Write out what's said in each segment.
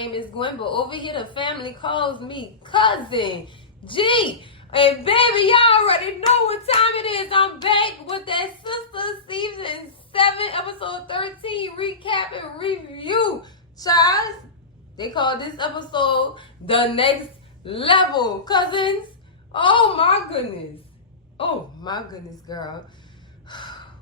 name is Gwen, but over here the family calls me Cousin G. And baby, y'all already know what time it is. I'm back with that Sistas Season 7, Episode 13 recap and review. Child, they call this episode The Next Level. Cousins, oh my goodness. Oh my goodness, girl.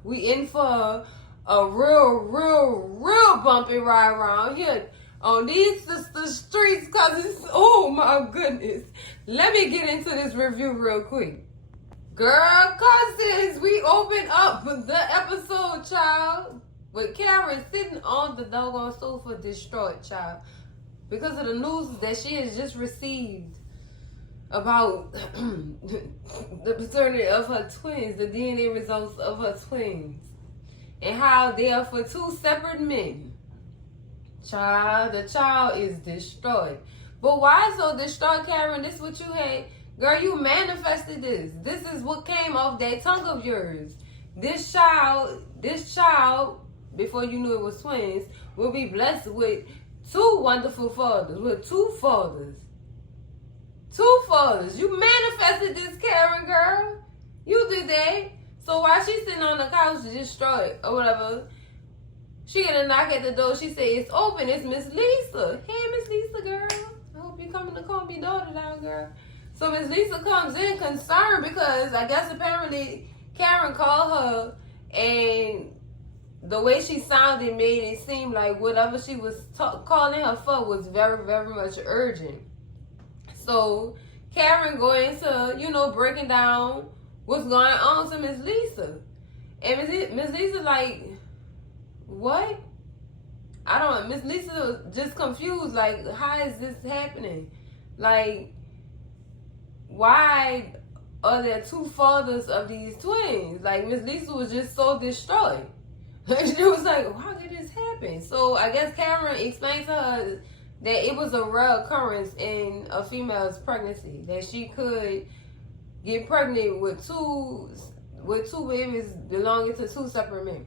We in for a real bumpy ride around here on these sister streets, cousins. Oh my goodness. Let me get into this review real quick. Girl, cousins, we open up the episode, child, with Karen sitting on the doggone sofa distraught, child, because of the news that she has just received about the paternity of her twins, the DNA results of her twins, and how they are for two separate men. Child, the child is destroyed. But why so distraught, Karen? This is what you had. Girl, you manifested this. This is what came off that tongue of yours. This child, before you knew it was twins, will be blessed with two wonderful fathers, with two fathers. Two fathers. You manifested this, Karen, girl. You did that. So while she's sitting on the couch distraught or whatever, she get a knock at the door. She say, it's open. It's Miss Lisa. Hey, Miss Lisa, girl. I hope you coming to calm your daughter down, girl. So Miss Lisa comes in concerned because I guess apparently Karen called her and the way she sounded made it seem like whatever she was calling her for was very, very much urgent. So Karen go into, breaking down what's going on to Miss Lisa. And Miss Lisa like, what? Miss Lisa was just confused, like, how is this happening? Like, why are there two fathers of these twins? Like, Miss Lisa was just so distraught. She was like, how did this happen? So I guess Karen explained to her that it was a rare occurrence in a female's pregnancy, that she could get pregnant with two babies belonging to two separate men.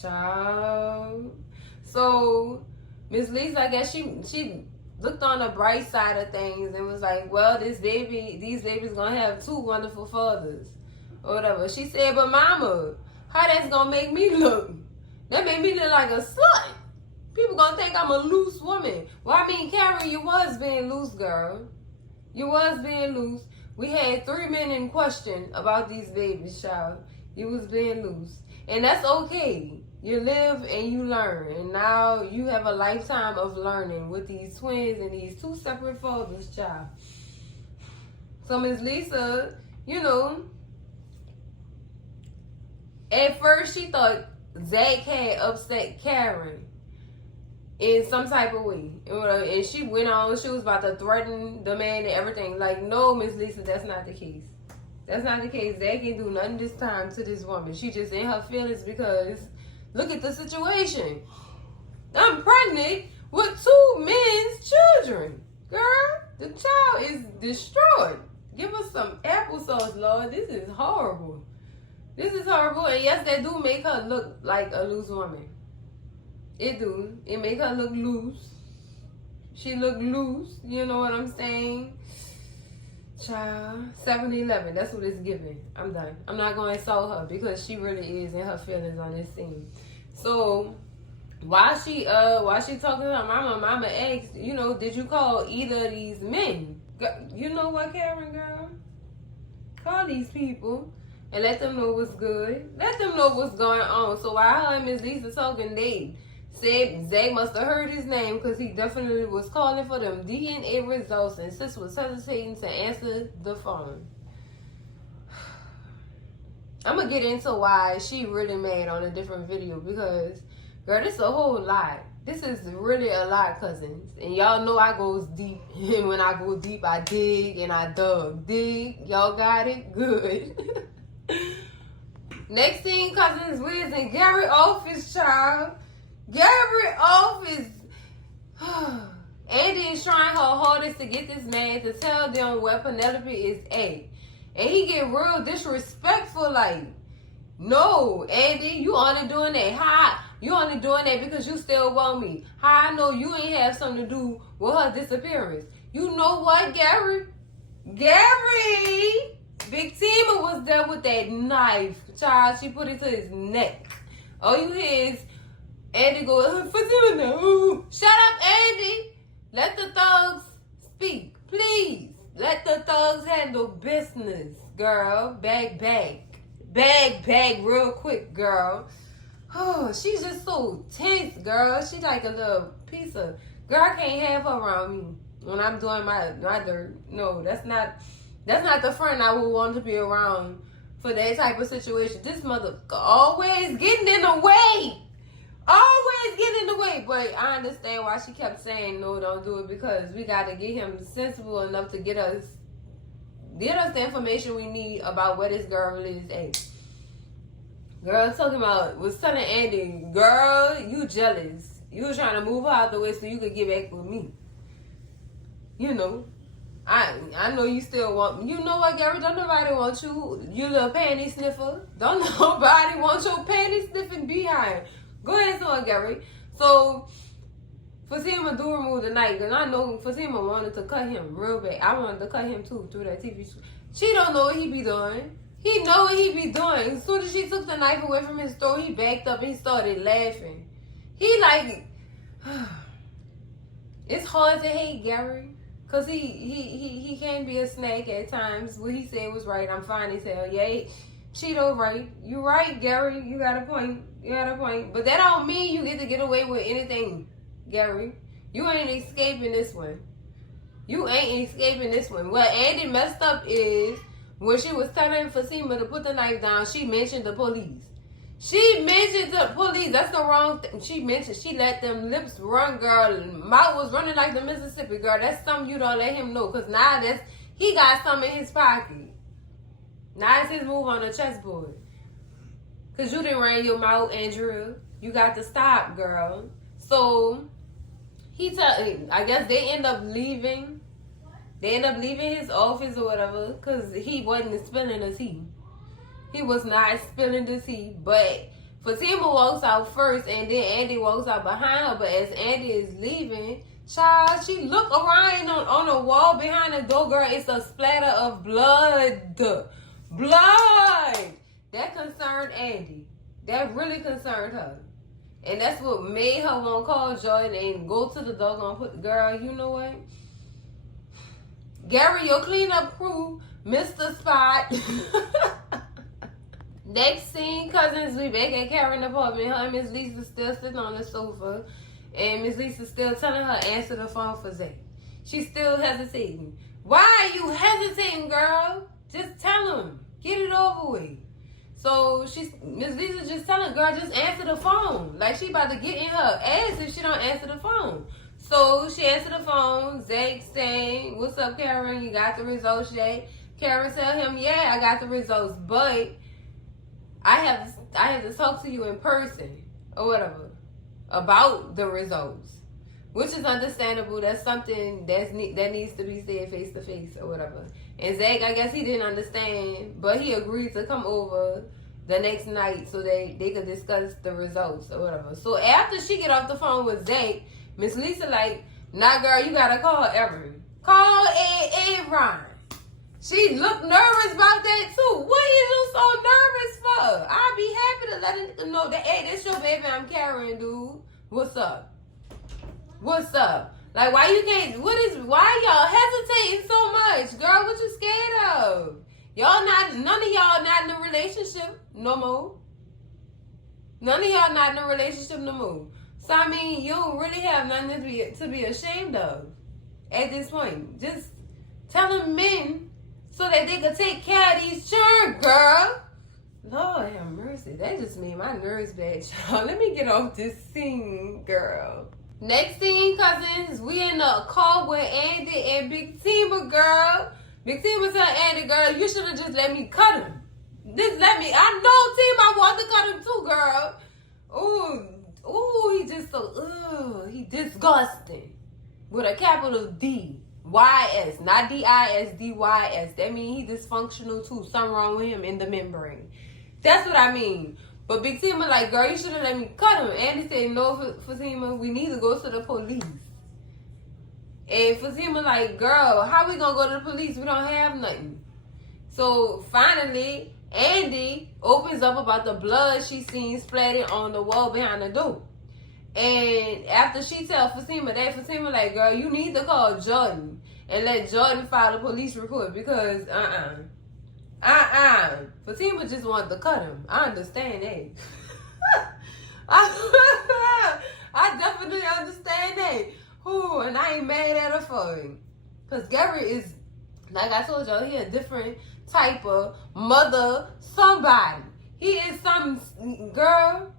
Child. So Miss Lisa, I guess she looked on the bright side of things and was like, well, these babies gonna have two wonderful fathers or whatever. She said, but mama, how that's gonna make me look? That made me look like a slut. People gonna think I'm a loose woman. Well, I mean, Karen, you was being loose, girl. You was being loose. We had 3 men in question about these babies, child. You was being loose. And that's okay. You live and you learn. And now you have a lifetime of learning with these twins and these two separate fathers, child. So Miss Lisa, at first she thought Zach had upset Karen in some type of way. And she went on, she was about to threaten the man and everything. Like, no, Miss Lisa, that's not the case. That's not the case. Zach can't do nothing this time to this woman. She just in her feelings because look at the situation. I'm pregnant with 2 men's children. Girl, the child is destroyed. Give us some applesauce, Lord. This is horrible. This is horrible. And yes, that do make her look like a loose woman. It do. It make her look loose. She look loose. You know what I'm saying? Child, 7-Eleven, that's what it's giving. I'm done. I'm not going to insult her because she really is in her feelings on this scene. So while she talking to her mama asked, did you call either of these men? You know what, Karen, girl? Call these people and let them know what's good. Let them know what's going on. So while her and Miss Lisa talking, they said Zach must have heard his name because he definitely was calling for them DNA results, and sis was hesitating to answer the phone. I'm going to get into why she really mad on a different video because, girl, this is a whole lot. This is really a lot, cousins. And y'all know I goes deep. And when I go deep, I dig and I dug. Dig? Y'all got it? Good. Next thing, cousins, we is in Gary's office, child. Gary office. Andy is trying her hardest to get this man to tell them where Penelope is at. And he get real disrespectful like, no, Andy, you only doing that. You only doing that because you still want me. How I know you ain't have something to do with her disappearance. You know what, Gary? Gary! Big Tima was there with that knife. Child, she put it to his neck. All you hear is Andy go, Fatima, no. Shut up, Andy. Let the thugs speak, please. Let the thugs handle business, girl. Bag, real quick, girl. Oh, she's just so tense, girl. She's like a little piece of... Girl, I can't have her around me when I'm doing my dirt. No, that's not the friend I would want to be around for that type of situation. This mother always getting in the way. Always getting in the way. But I understand why she kept saying, no, don't do it, because we got to get him sensible enough to get us the information we need about where this girl really is at. Girl was telling Andy, girl, you jealous. You was trying to move her out the way so you could get back with me. You know, I know you still want me. You know what, Gary? Don't nobody want you. You little panty sniffer. Don't nobody want your panty sniffing behind. Go ahead, so Gary. So, Fatima do remove the knife, because I know Fatima wanted to cut him real bad. I wanted to cut him too through that TV show. She don't know what he be doing. He know what he be doing. As soon as she took the knife away from his throat, he backed up and he started laughing. He like, it's hard to hate Gary, because he can be a snake at times. What he said was right. I'm fine as hell. Yeah, Cheeto right. You right, Gary. You got a point. But that don't mean you get away with anything, Gary. You ain't escaping this one. What Andy messed up is, when she was telling Fatima to put the knife down, she mentioned the police. That's the wrong thing. She let them lips run, girl. Mouth was running like the Mississippi, girl. That's something you don't let him know, because now he got something in his pocket. Now it's his move on the chessboard. Because you didn't run your mouth, Andrew. You got to stop, girl. So, I guess they end up leaving. They end up leaving his office or whatever, because he wasn't spilling the tea. He was not spilling the tea. But Fatima walks out first, and then Andy walks out behind her. But as Andy is leaving, child, she look around on the wall behind the door, girl. It's a splatter of blood. That concerned Andy. That really concerned her. And that's what made her want to call Jordan and go to the doggone girl, you know what? Gary, your cleanup crew missed the spot. Next scene, cousins, we back at Karen's apartment. Her and Miss Lisa still sitting on the sofa. And Miss Lisa still telling her answer the phone for Zay. She's still hesitating. Why are you hesitating, girl? Just tell him. Get it over with. So Miss Lisa just telling girl, just answer the phone. Like she about to get in her ass if she don't answer the phone. So she answered the phone. Zach saying, "What's up, Karen? You got the results yet?" Karen tell him, "Yeah, I got the results, but I have to talk to you in person or whatever about the results," which is understandable. That's something that needs to be said face to face or whatever. And Zach, I guess he didn't understand, but he agreed to come over the next night so they could discuss the results or whatever. So after she get off the phone with Zach, Miss Lisa like, "Nah, girl, you gotta call Erin. Call Aaron." She looked nervous about that too. What is you so nervous for? I'd be happy to let him know that, hey, this your baby, I'm carrying, dude. What's up? Like, why y'all hesitating so much? Girl, what you scared of? None of y'all not in a relationship no more. So, I mean, you don't really have nothing to be ashamed of at this point. Just tell them men so that they can take care of these children, girl. Lord have mercy. That just made my nerves bad, y'all. Let me get off this scene, girl. Next scene, cousins, we in a call with Andy and Big Tima, girl. Big Tima tell Andy, girl, you should have just let me cut him. I know, Tima, I want to cut him too, girl. Ooh, he just he disgusting. With a capital D. Y-S, not D-I-S, D-Y-S. That means he dysfunctional too. Something wrong with him in the membrane. That's what I mean. But Big Tima like, girl, you should have let me cut him. Andy said, no, Fatima, we need to go to the police. And Fatima like, girl, how we gonna go to the police? We don't have nothing. So finally, Andy opens up about the blood she seen splattered on the wall behind the door. And after she tells Fatima that, Fatima like, girl, you need to call Jordan and let Jordan file a police report because Fatima just wanted to cut him. I understand that. I definitely understand that. Ooh, and I ain't mad at her for it. Because Gary is, like I told y'all, he a different type of mother somebody. He is some girl.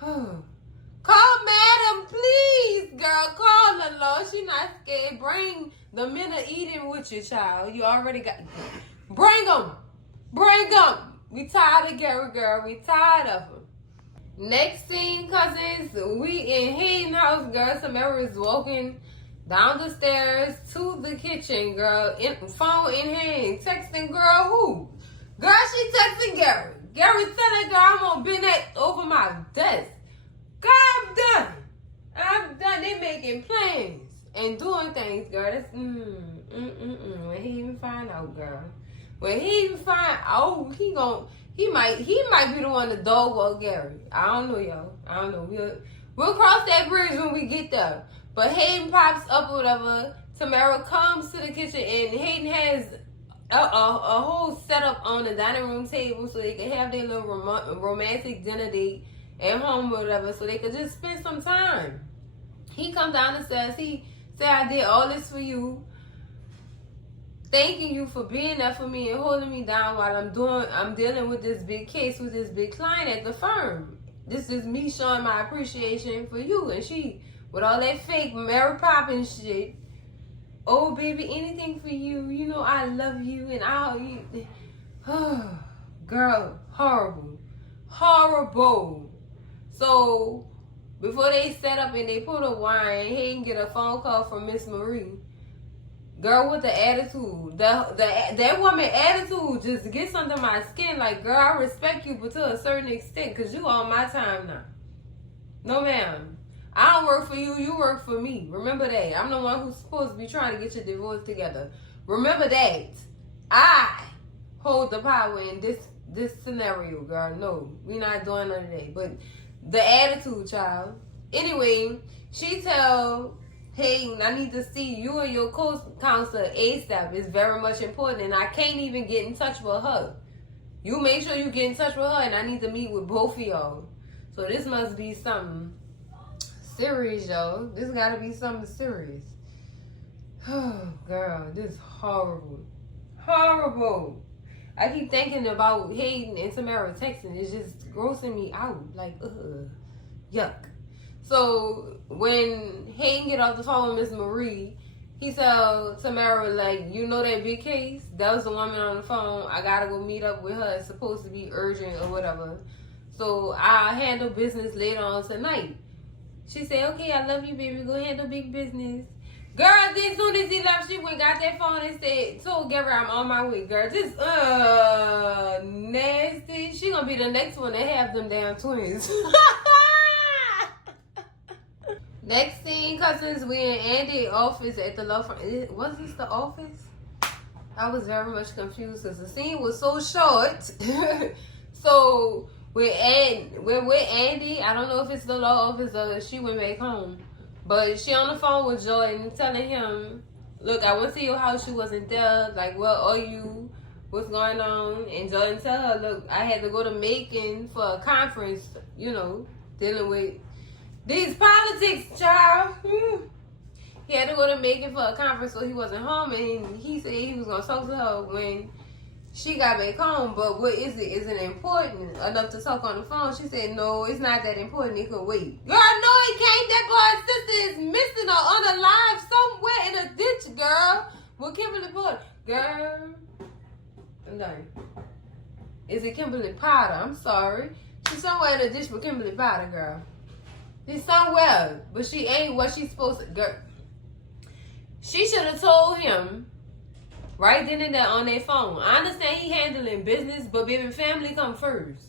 Call madam, please, girl. Call her, Lord. She not scared. Bring the men of Eden with you, child. You already got. Bring them. Bring them. We tired of Gary, girl. We tired of her. Next scene, cousins. We in Hayden house, girl. Samara is walking down the stairs to the kitchen, girl. Phone in hand. Texting, girl, who? Girl, she texting Gary. Gary telling girl, I'm gonna bend that over my desk. Girl, I'm done. I'm done. They making plans and doing things, girl. That's When he even find out, girl. When he even find out, he might be the one to dog walk Gary. I don't know, y'all. I don't know. We'll cross that bridge when we get there. But Hayden pops up or whatever. Tamara comes to the kitchen and Hayden has a whole setup on the dining room table so they can have their little romantic dinner date at home or whatever, so they could just spend some time. He comes down and says, he said, I did all this for you. Thanking you for being there for me and holding me down while I'm dealing with this big case with this big client at the firm. This is me showing my appreciation for you. And she, with all that fake Mary Poppins shit, oh baby, anything for you. You know I love you and girl, horrible. Horrible. So before they set up and they put a wine, Hayden get a phone call from Miss Marie. Girl with the attitude. That woman attitude just gets under my skin. Like, girl, I respect you, but to a certain extent, because you on my time now. No, ma'am. I don't work for you. You work for me. Remember that. I'm the one who's supposed to be trying to get your divorce together. Remember that. I hold the power in this scenario, girl. No, we not doing none of that. But the attitude, child. Anyway, she tell Hayden, I need to see you and your co-counselor ASAP. It's very much important, and I can't even get in touch with her. You make sure you get in touch with her, and I need to meet with both of y'all. So this must be something serious, yo. This gotta be something serious. Oh, girl, this is horrible. Horrible. I keep thinking about Hayden and Tamara texting. It's just grossing me out. Like, yuck. So when Hayden get off the phone with Miss Marie, he tell Tamara, like, you know that big case? That was the woman on the phone. I gotta go meet up with her. It's supposed to be urgent or whatever. So I'll handle business later on tonight. She said, okay, I love you, baby. Go handle big business. Girl, as soon as he left, she went, got that phone and said, told Gary, I'm on my way, girl. Just, nasty. She gonna be the next one to have them damn twins. Next scene, cousins, we in Andy's office at the law firm. Was this the office? I was very much confused because the scene was so short. So we're with Andy. I don't know if it's the law office or she went back home. But she on the phone with Jordan telling him, look, I went to your house. She wasn't there. Like, where are you? What's going on? And Jordan tell her, look, I had to go to Macon for a conference, you know, dealing with these politics, child. He had to go to Macon for a conference, so he wasn't home. And he said he was going to talk to her when she got back home. But what is it? Is it important enough to talk on the phone? She said, no, it's not that important. It can wait. Girl, no, it can't. That boy's sister is missing or unalive somewhere in a ditch, girl. With Kimberly Porter. Girl. I'm done. Is it Kimberly Potter? I'm sorry. She's somewhere in a ditch with Kimberly Potter, girl. She's somewhere. But she ain't what she's supposed to. Girl. She should have told him right then and there on their phone. I understand he handling business, but baby, family come first.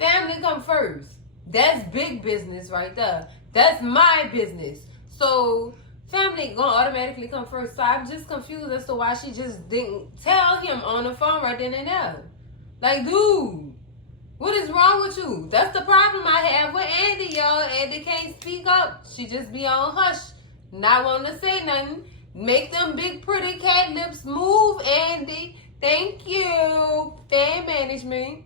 Family come first. That's big business right there. That's my business. So family gonna automatically come first. So I'm just confused as to why she just didn't tell him on the phone right then and there. Like, dude, what is wrong with you? That's the problem I have with Andy, y'all. Andy can't speak up. She just be on hush, not wanting to say nothing. Make them big pretty cat lips move, Andy. Thank you. Fan management.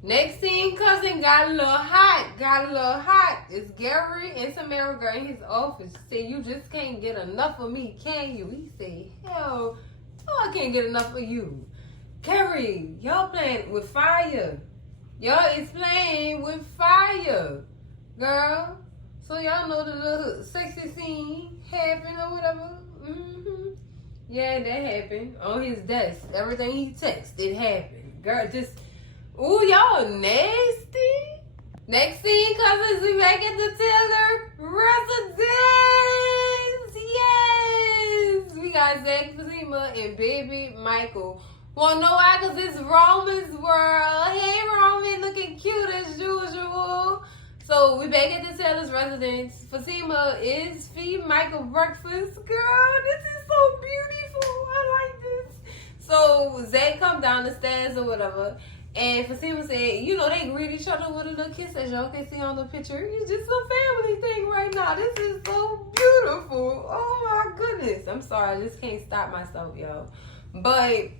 Next scene, cousin got a little hot. It's Gary and Samara girl in his office. Say, you just can't get enough of me, can you? He said, hell, no, I can't get enough of you. Gary, y'all playing with fire. Y'all is playing with fire, girl. So y'all know the little sexy scene happened or whatever. Yeah, that happened on his desk. Everything he texted, it happened. Girl, just, ooh, y'all nasty. Next scene, cousins, we back at the Taylor residence. Yes, we got Zach, Fatima, and baby Michael. Wanna know why? Cause it's Roman's world. Hey, Roman, looking cute as usual. So we back at the Taylor's residence. Fatima is feeding Michael breakfast. Girl, this is so beautiful. I like this. So Zach come down the stairs or whatever, and Fatima said, you know, they greet each other with a little kiss, as y'all can see on the picture. It's just a family thing right now. This is so beautiful. Oh my goodness. I'm sorry, I just can't stop myself, y'all. But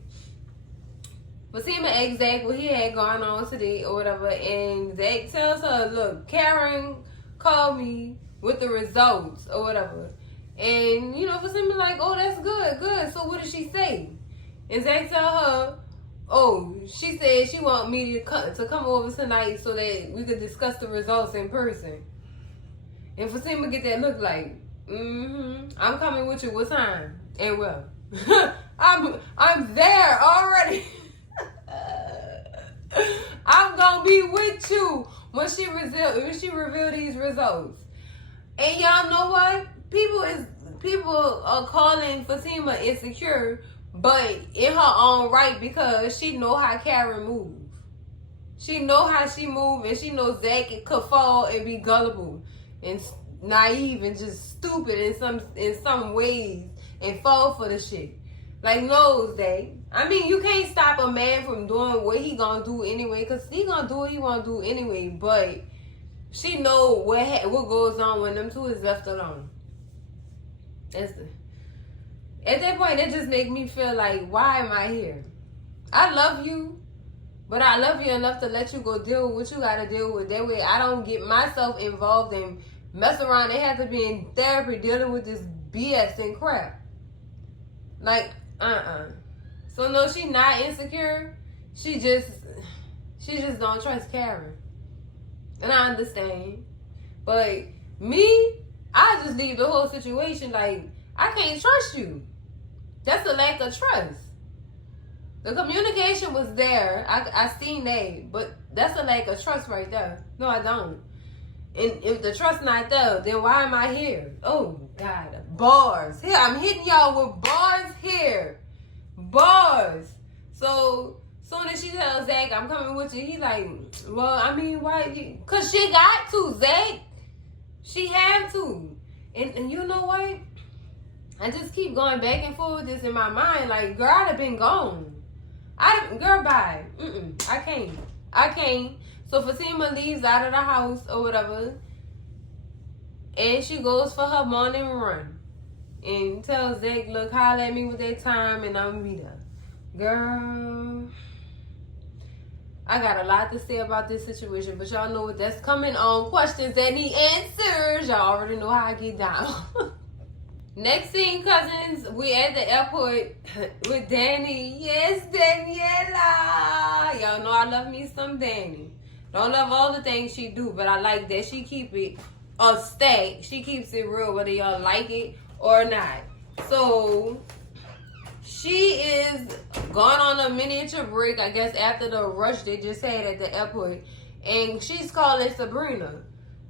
Fatima asked Zach what he had going on today or whatever, and Zach tells her, look, Karen called me with the results or whatever. And, you know, Fatima like, oh, that's good. So what did she say? And Zach tell her, oh, she said she want me to come over tonight so that we could discuss the results in person. And Fatima get that look like, I'm coming with you. What time? And well, I'm there already. I'm gonna be with you when she reveal these results. And y'all know what? People are calling Fatima insecure, but in her own right, because she know how Karen moves. She know how she move, and she knows Zach could fall and be gullible and naive and just stupid in some ways and fall for the shit. Like, no, Zach. I mean, you can't stop a man from doing what he gonna do anyway, because he gonna do what he wanna do anyway, but she know what goes on when them two is left alone. At that point, it just make me feel like, why am I here? I love you, but I love you enough to let you go deal with what you gotta deal with. That way I don't get myself involved and mess around and have to be in therapy dealing with this BS and crap. Like, So no, she not insecure. She just don't trust Karen. And I understand. But me, I just leave the whole situation like, I can't trust you. That's a lack of trust. The communication was there. I seen that. But that's a lack of trust right there. No, I don't. And if the trust not there, then why am I here? Oh, God. Bars. Here, I'm hitting y'all with bars here. Bars. So soon as she tells Zach, I'm coming with you, he like, well, I mean, why? Because she got to, Zach. She have to. And you know what? I just keep going back and forth with this in my mind. Like, girl, I'd have been gone. Girl, bye. I can't. So Fatima leaves out of the house or whatever. And she goes for her morning run. And tells Zach, look, holler at me with that time and I'm gonna be there. Girl, I got a lot to say about this situation, but y'all know what that's coming on. Questions that need answers. Y'all already know how I get down. Next scene, cousins, we at the airport with Danny. Yes, Daniela. Y'all know I love me some Danny. Don't love all the things she do, but I like that she keep it a stack. She keeps it real, whether y'all like it or not. So she is gone on a miniature break, I guess, after the rush they just had at the airport. And she's calling Sabrina.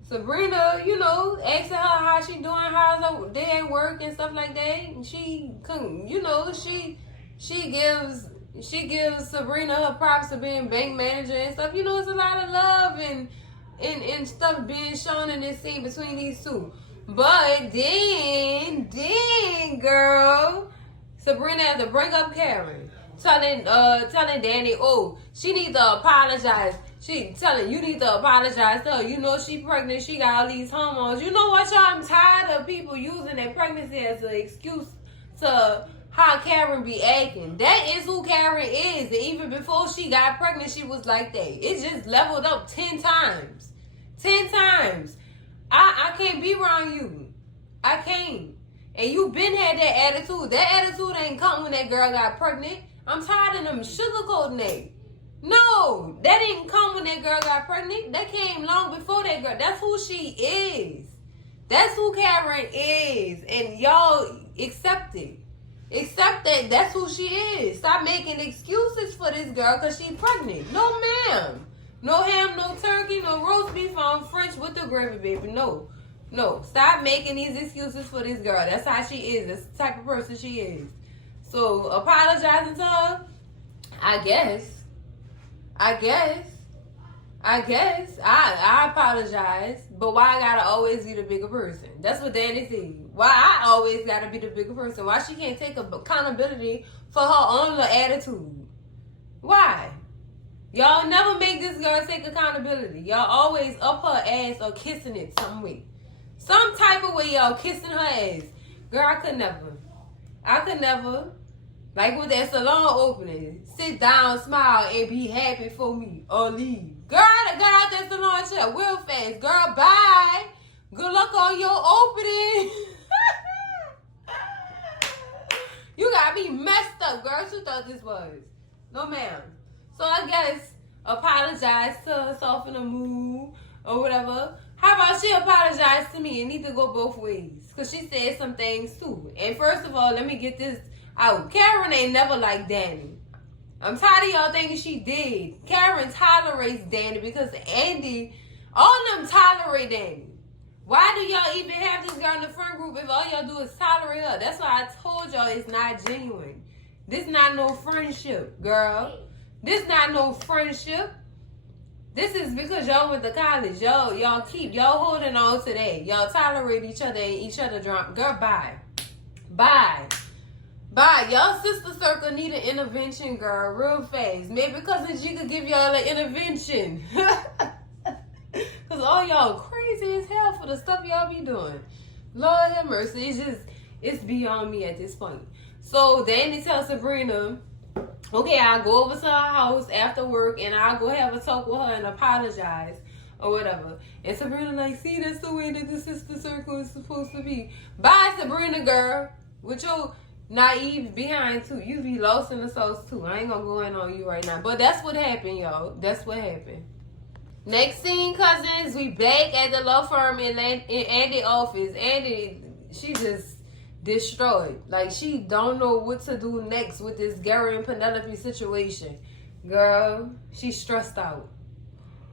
Sabrina, you know, asking her how she doing, how's her day at work and stuff like that. And she, you know, she gives she gives Sabrina her props for being bank manager and stuff. You know, it's a lot of love and stuff being shown in this scene between these two. But then, girl, Sabrina had to bring up Karen, telling Danny, oh, she needs to apologize. She telling you need to apologize to her. You know she pregnant. She got all these hormones. You know what, y'all? I'm tired of people using their pregnancy as an excuse to how Karen be acting. That is who Karen is. And even before she got pregnant, she was like that. It just leveled up 10 times. 10 times. I can't be around you. I can't. And you been had that attitude. That attitude ain't come when that girl got pregnant. I'm tired of them sugarcoating that. No, that didn't come when that girl got pregnant. That came long before that girl. That's who she is. That's who Karen is. And y'all accept it. Accept that that's who she is. Stop making excuses for this girl because she's pregnant. No, ma'am. No ham, no turkey, no roast beef on French with the gravy, baby. No. No. Stop making these excuses for this girl. That's how she is. That's the type of person she is. So, apologizing to her, I guess. I apologize, but why I gotta always be the bigger person? That's what Danny said. Why I always gotta be the bigger person? Why she can't take accountability for her own little attitude? Why? Y'all never make this girl take accountability. Y'all always up her ass or kissing it some way. Some type of way y'all kissing her ass. Girl, I could never. Like with that salon opening, sit down, smile, and be happy for me or leave. Girl, I got out that salon chair real fast. Girl, bye. Good luck on your opening. You got me messed up, girl. What you thought this was? No, ma'am. So I guess apologize to her, soften the mood or whatever. How about she apologize to me? It need to go both ways. Because she said some things too. And first of all, let me get this out. Karen ain't never like Danny. I'm tired of y'all thinking she did. Karen tolerates Danny because Andy, all of them tolerate Danny. Why do y'all even have this girl in the friend group if all y'all do is tolerate her? That's why I told y'all it's not genuine. This not no friendship, girl. This not no friendship. This is because y'all went to college. Y'all keep holding on to that. Y'all tolerate each other and each other drunk. Girl, bye. Y'all sister circle need an intervention, girl, real fast. Maybe Cousin G could give y'all an intervention. Because all y'all crazy as hell for the stuff y'all be doing. Lord have mercy. It's beyond me at this point. So Danny tells Sabrina, okay, I'll go over to her house after work and I'll go have a talk with her and apologize or whatever. And Sabrina like, see, that's the way that the sister circle is supposed to be. Bye, Sabrina, girl. With your naive behind too. You be lost in the sauce too. I ain't gonna go in on you right now. But that's what happened, y'all. That's what happened. Next scene, cousins, we back at the law firm in Andy's office. Andy, she just distraught. Like, she don't know what to do next with this Gary and Penelope situation. Girl, she's stressed out.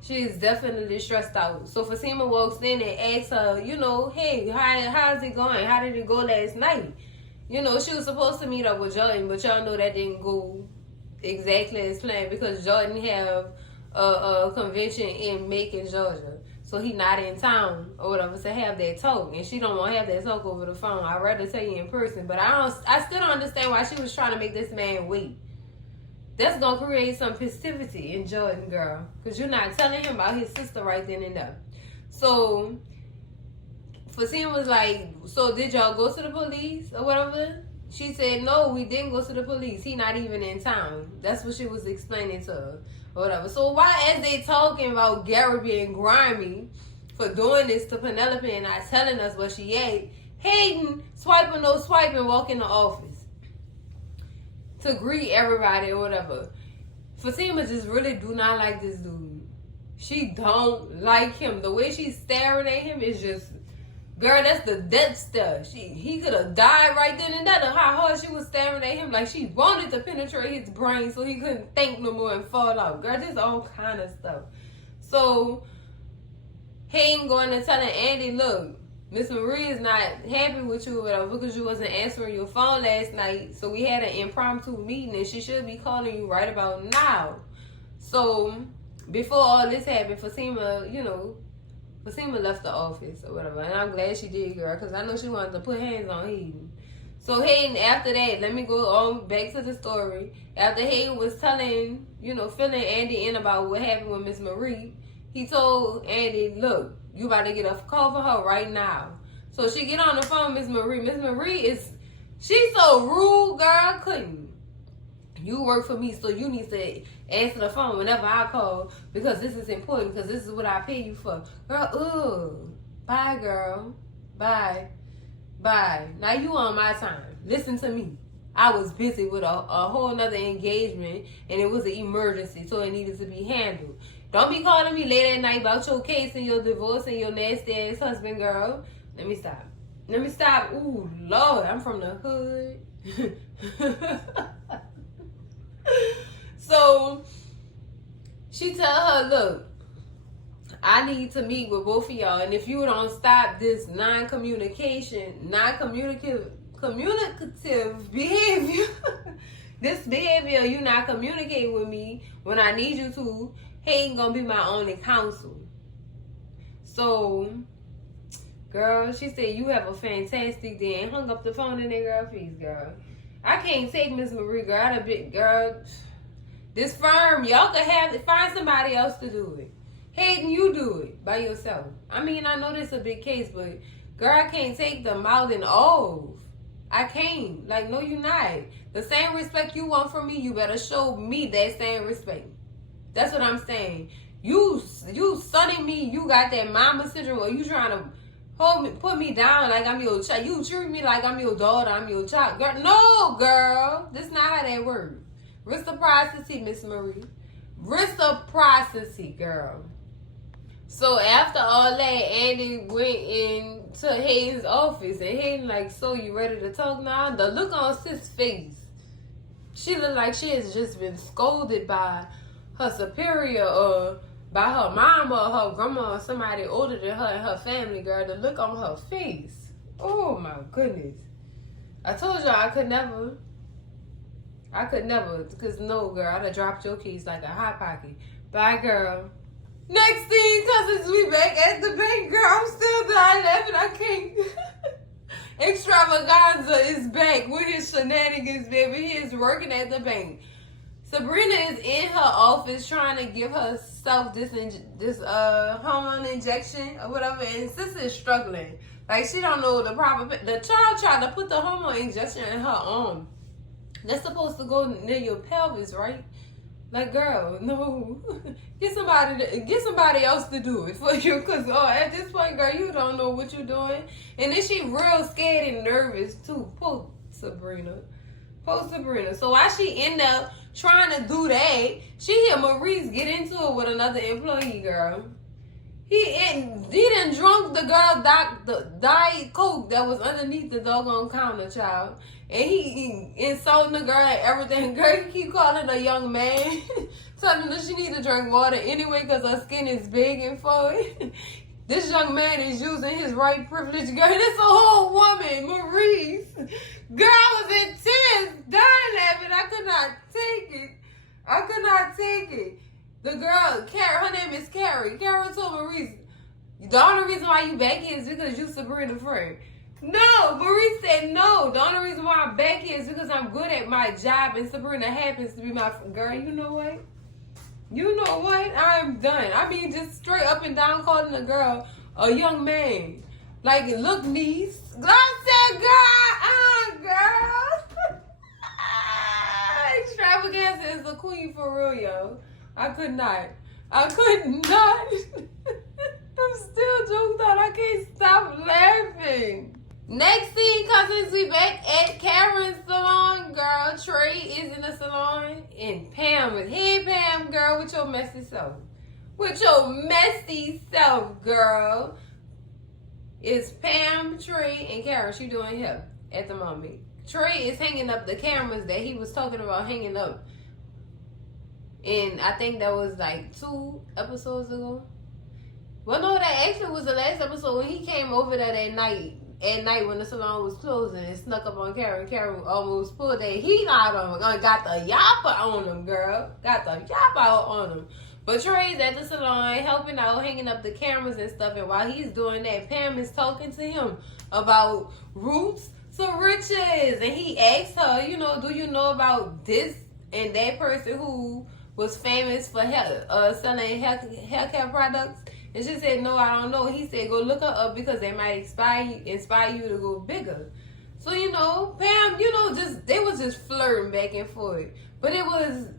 She is definitely stressed out. So Fatima walks in and asks her, you know, hey, how's it going? How did it go last night? You know, she was supposed to meet up with Jordan, but y'all know that didn't go exactly as planned because Jordan have a convention in Macon, Georgia. So he not in town or whatever to have that talk. And she don't want to have that talk over the phone. I'd rather tell you in person. But I still don't understand why she was trying to make this man wait. That's going to create some festivity in Jordan, girl. Because you're not telling him about his sister right then and there. So Fatima was like, so did y'all go to the police or whatever? She said, no, we didn't go to the police. He not even in town. That's what she was explaining to her or whatever. So why, as they talking about Gary being grimy for doing this to Penelope and not telling us what she ate, Hayden, swiping, walk in the office to greet everybody or whatever. Fatima just really do not like this dude. She don't like him. The way she's staring at him is just, girl, that's the death stare. He could have died right then and there. How hard she was staring at him, like she wanted to penetrate his brain so he couldn't think no more and fall out. Girl, there's all kind of stuff. So Hayden going and telling Andy, look, Miss Marie is not happy with you or whatever because you wasn't answering your phone last night. So we had an impromptu meeting and she should be calling you right about now. So before all this happened, Fatima, Fatima left the office or whatever. And I'm glad she did, girl, because I know she wanted to put hands on Hayden. So Hayden, after that, let me go on back to the story. After Hayden was filling Andy in about what happened with Miss Marie, he told Andy, look, you about to get a call for her right now. So she get on the phone, Miss Marie. Miss Marie she's so rude, girl, couldn't. You work for me, so you need to answer the phone whenever I call because this is important, because this is what I pay you for. Girl, bye, girl. Bye. Now you on my time. Listen to me. I was busy with a whole nother engagement, and it was an emergency, so it needed to be handled. Don't be calling me late at night about your case and your divorce and your nasty ass husband, girl. Let me stop. Ooh, Lord, I'm from the hood. So she tell her, look, I need to meet with both of y'all, and if you don't stop this non-communicative behavior, this behavior, you not communicating with me when I need you to, ain't gonna be my only counsel. So, girl, she said, you have a fantastic day, and hung up the phone in that girl face, girl. I can't take Miss Marie, girl. This firm, y'all could find somebody else to do it. Hayden, you do it by yourself. I mean, I know this is a big case, but girl, I can't take the mouthing off. I can't. Like, no, you not. The same respect you want from me, you better show me that same respect. That's what I'm saying. You sunning me, you got that mama syndrome, or you trying to put me down like I'm your child. You treat me like I'm your daughter, I'm your child. Girl, no, girl. That's not how that works. Reciprocity, Miss Marie. Reciprocity, girl. So after all that, Andy went into Hayden's office, and Hayden like, so you ready to talk now? The look on Sis' face, she looked like she has just been scolded by her superior or by her mom or her grandma or somebody older than her and her family, girl. The look on her face. Oh my goodness. I told y'all I could never, because no, girl, I'd have dropped your keys like a hot pocket. Bye, girl. Next thing, cousins, we back at the bank, girl. I'm still dying laughing. I can't. Extravaganza is back with his shenanigans, baby. He is working at the bank. Sabrina is in her office trying to give herself this hormone injection or whatever, and Sis is struggling. Like, she don't know the proper. The child tried to put the hormone injection in her arm. That's supposed to go near your pelvis, right? Like, girl, no. Get somebody else to do it for you, because at this point, girl, you don't know what you're doing. And then she real scared and nervous, too. Poor Sabrina. So while she end up trying to do that, she hear Maurice get into it with another employee, girl. He done drunk the girl the Diet Coke that was underneath the doggone counter, child. And he insulting the girl and everything. Girl, he keep calling a young man, telling her she need to drink water anyway because her skin is big and full. This young man is using his right privilege. Girl, this a whole woman, Maurice. Girl, I was intense, dying laughing. I could not take it. The girl, Carrie, her name is Carrie. Carrie told Maurice, the only reason why you back here is because you Sabrina's friend. No, Maurice said no. The only reason why I'm back here is because I'm good at my job and Sabrina happens to be my girl. You know what? I'm done. I mean, just straight up and down calling a girl a young man. Like, look, niece. I said, girl. Extravaganza is the queen for real, yo. I could not. I'm still joked out. I can't stop laughing. Next thing, cousins, we back at Karen's salon, girl. Trey is in the salon, and Pam is, hey, Pam, girl, with your messy self. Girl. It's Pam, Trey, and Karen. She doing here at the moment. Trey is hanging up the cameras that he was talking about hanging up. And I think that was like 2 episodes ago. Well, no, that actually was the last episode when he came over there that night. At night when the salon was closing and snuck up on Karen. Karen almost pulled that heat out of him. Got the yapper on him, girl. Got the yapper out on him. But Trey's at the salon helping out, hanging up the cameras and stuff. And while he's doing that, Pam is talking to him about roots to riches. And he asked her, you know, do you know about this and that person who was famous for selling haircare products? And she said, no, I don't know. He said, go look her up because they might inspire you to go bigger. So, you know, Pam, you know, they was just flirting back and forth. But it was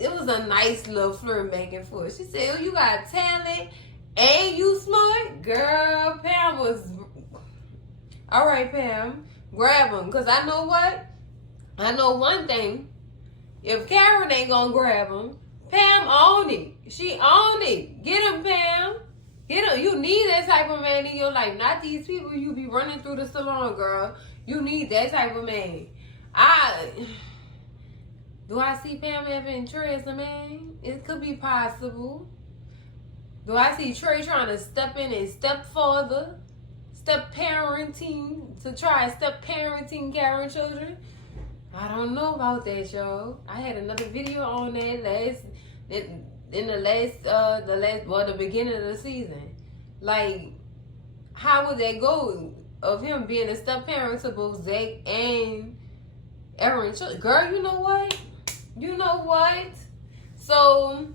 a nice little flirting back and forth. She said, oh, you got talent and you smart? Girl, Pam was, all right, Pam, grab him. Because I know what? I know one thing. If Karen ain't going to grab him, Pam own it. She own it. Get him, Pam. Get him. You need that type of man in your life. Not these people you be running through the salon, girl. You need that type of man. Do I see Pam having Trey as a man? It could be possible. Do I see Trey trying to step in and step further? Step parenting to try step parenting Karen children? I don't know about that, y'all. I had another video on that the beginning of the season. Like, how would that go of him being a step parent to both Zach and Aaron? Girl, you know what? You know what? So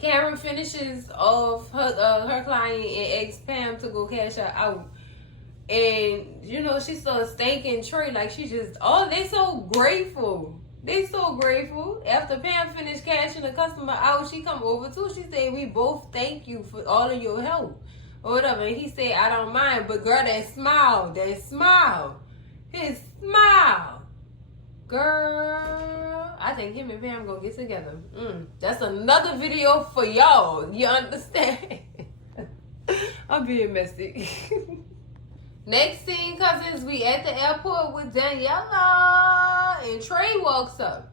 Karen finishes off her client and asks Pam to go cash her out. And, you know, she starts thanking Trey like she just, they so grateful. They so grateful. After Pam finished cashing the customer out, she come over too. She said, we both thank you for all of your help. Or whatever. And he said, I don't mind. But girl, that smile. His smile. Girl, I think him and Pam gonna get together. That's another video for y'all. You understand? I'm being messy. Next scene, cousins, we at the airport with Daniela, and Trey walks up.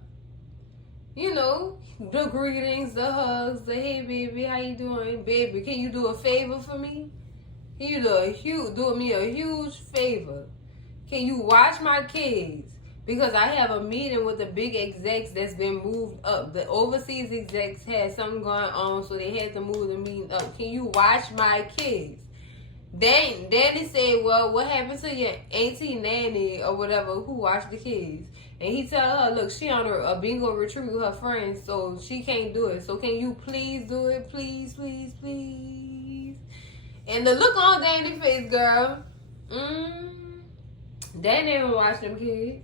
You know, the greetings, the hugs, the hey baby, how you doing? Baby, can you do a favor for me? Can you do me a huge favor? Can you watch my kids? Because I have a meeting with the big execs that's been moved up. The overseas execs had something going on, so they had to move the meeting up. Can you watch my kids? Danny said, well, what happened to your auntie Nanny or whatever who watched the kids? And he tell her, look, she on a bingo retreat with her friends, so she can't do it. So can you please do it? Please, please, please. And the look on Danny's face, girl. Danny didn't watch them kids.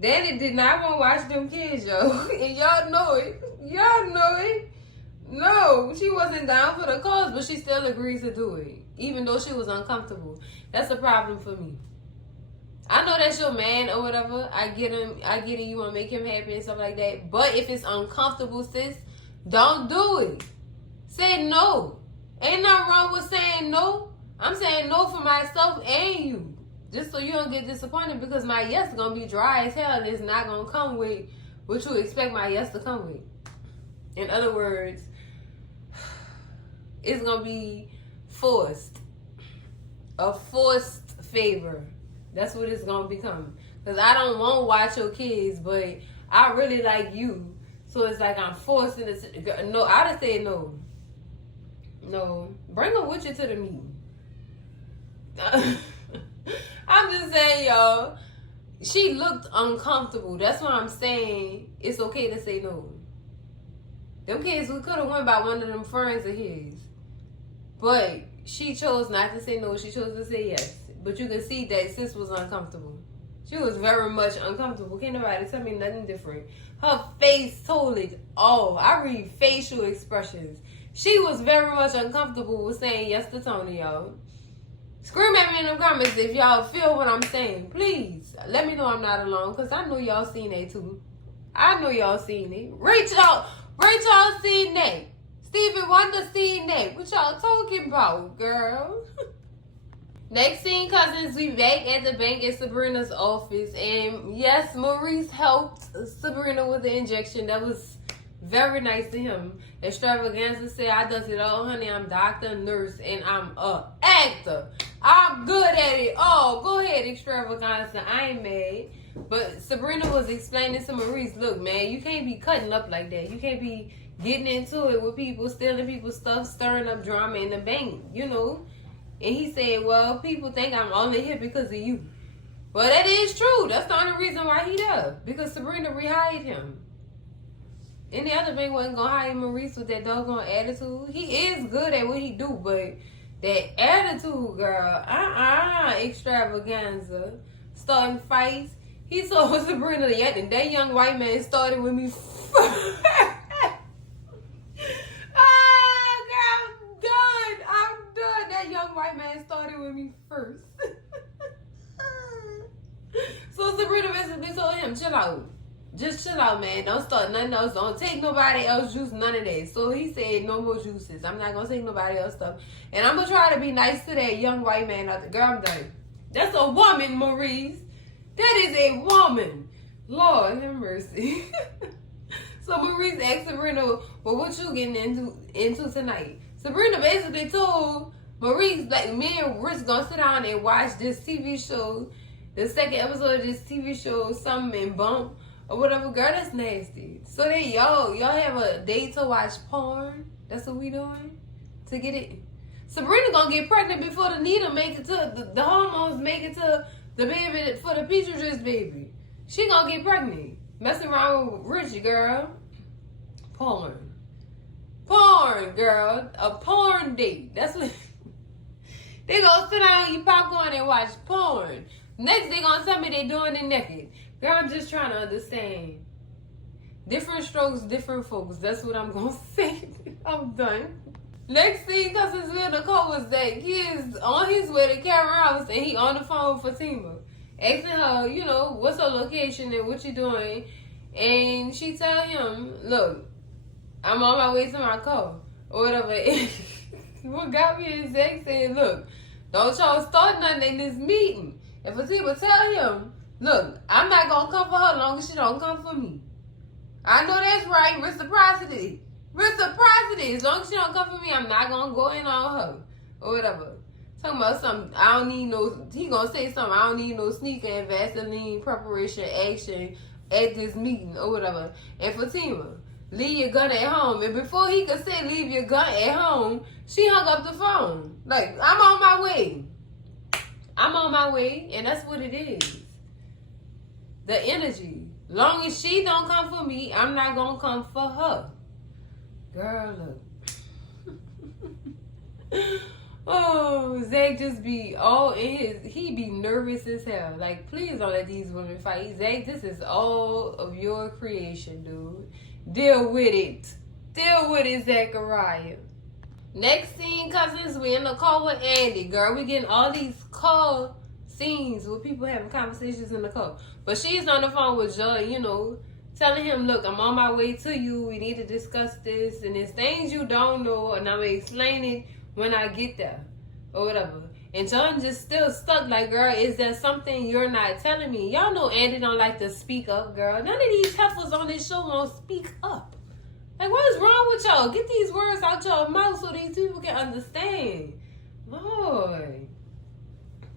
Danny did not want to watch them kids, yo. And y'all know it. Y'all know it. No, she wasn't down for the cause, but she still agrees to do it. Even though she was uncomfortable. That's a problem for me. I know that's your man or whatever. I get it. You want to make him happy and stuff like that. But if it's uncomfortable, sis, don't do it. Say no. Ain't nothing wrong with saying no. I'm saying no for myself and you. Just so you don't get disappointed, because my yes is going to be dry as hell and it's not going to come with what you expect my yes to come with. In other words, it's going to be forced. A forced favor. That's what it's going to become. Because I don't want to watch your kids, but I really like you. So it's like I'm forcing it. No, I just say no. No. Bring them with you to the meeting. I'm just saying, y'all. She looked uncomfortable. That's why I'm saying it's okay to say no. Them kids, we could have went by one of them friends of his. But she chose not to say no. She chose to say yes. But you can see that sis was uncomfortable. She was very much uncomfortable. Can't nobody tell me nothing different. Her face told it all. I read facial expressions. She was very much uncomfortable with saying yes to Tony, y'all. Scream at me in the comments if y'all feel what I'm saying. Please, let me know I'm not alone, because I know y'all seen that too. I know y'all seen it. Rachel seen that. Stevie Wonder seen that. What y'all talking about, girl? Next scene, cousins, we back at the bank at Sabrina's office. And yes, Maurice helped Sabrina with the injection. That was Very nice to him. Extravaganza said, I does it all, honey. I'm doctor, nurse, and I'm a actor. I'm good at it all. Go ahead, Extravaganza. I ain't mad. But Sabrina was explaining to Maurice, look, man, you can't be cutting up like that. You can't be getting into it with people, stealing people's stuff, stirring up drama in the bank, you know. And he said, well, people think I'm only here because of you. Well, that is true. That's the only reason why he does. Because Sabrina rehired him. Any other bank wasn't going to hire Maurice with that doggone attitude. He is good at what he do, but that attitude, girl, Extravaganza. Starting fights. He saw Sabrina yet, and that young white man started with me. I'm done. That young white man started with me first. So Sabrina basically told him, chill out. Just chill out, man. Don't start nothing else. Don't take nobody else juice, none of that. So he said, no more juices. I'm not going to take nobody else stuff. And I'm going to try to be nice to that young white man out there. Girl, I'm done. That's a woman, Maurice. That is a woman. Lord have mercy. So Maurice asked Sabrina, well, what you getting into tonight? Sabrina basically told Maurice, like, me and Rich gonna sit down and watch this TV show, the second episode of this TV show, something and bump or whatever. Girl, that's nasty. So then y'all have a date to watch porn? That's what we doing? To get it? Sabrina gonna get pregnant before the needle make it to, the hormones make it to the baby, for the Petri dish baby. She gonna get pregnant. Messing around with Richie, girl. Porn, girl. A porn date. That's what... They gonna sit down, eat popcorn, and watch porn. Next, they gonna tell me they doing it naked. Girl, I'm just trying to understand. Different strokes, different folks. That's what I'm gonna say. I'm done. Next thing, Cousins in the call was that he is on his way to Karen house, and he on the phone with Fatima, asking her, you know, what's her location and what you doing. And she tell him, look, I'm on my way to my car, or whatever. What got me is Zach saying, look, don't y'all start nothing in this meeting. And Fatima tell him, look, I'm not going to come for her as long as she don't come for me. I know that's right, reciprocity. Reciprocity. As long as she don't come for me, I'm not going to go in on her, or whatever. Talking about something, I don't need no, he going to say something, I don't need no sneaker and Vaseline preparation action at this meeting, or whatever. And Fatima, leave your gun at home. And before he could say leave your gun at home, she hung up the phone. Like, I'm on my way. I'm on my way, and that's what it is. The energy. Long as she don't come for me, I'm not going to come for her. Girl, look. Oh, Zach just be all in his, he be nervous as hell. Like, please don't let these women fight. Zach, this is all of your creation, dude. Deal with it. Deal with it, Zachariah. Next scene, Cousins, we in the call with Andy. Girl, we getting all these call scenes with people having conversations in the call. But she's on the phone with Joy, you know, telling him, look, I'm on my way to you. We need to discuss this. And there's things you don't know, and I'm going to explain it when I get there, or whatever. And John just still stuck like, girl, is there something you're not telling me? Y'all know Andy don't like to speak up, girl. None of these heifers on this show won't speak up. Like, what is wrong with y'all? Get these words out your mouth so these people can understand. Lord.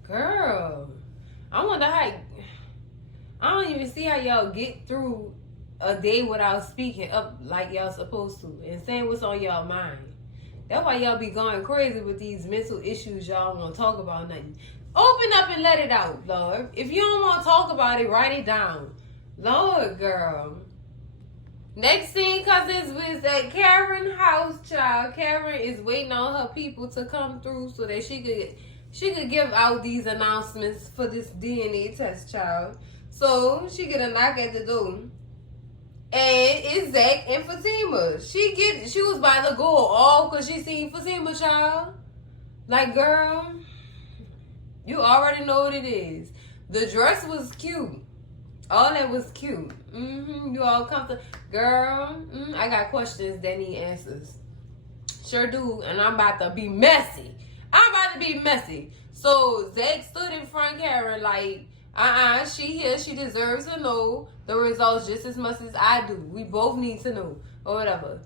Girl. I wonder how... I don't even see how y'all get through a day without speaking up like y'all supposed to and saying what's on y'all mind. That's why y'all be going crazy with these mental issues y'all won't talk about nothing. Open up and let it out, Lord. If you don't want to talk about it, write it down. Lord, girl. Next scene, Cousins, was at Karen house, child. Karen is waiting on her people to come through so that she could give out these announcements for this DNA test, child. So she get a knock at the door. And it's Zach and Fatima. She was by the go all because she seen Fatima, child. Like, girl, you already know what it is. The dress was cute. All that was cute. You all comfortable. Girl, I got questions that need answers. Sure do. And I'm about to be messy. So Zach stood in front of Karen like, She here. She deserves to know the results just as much as I do. We both need to know or whatever.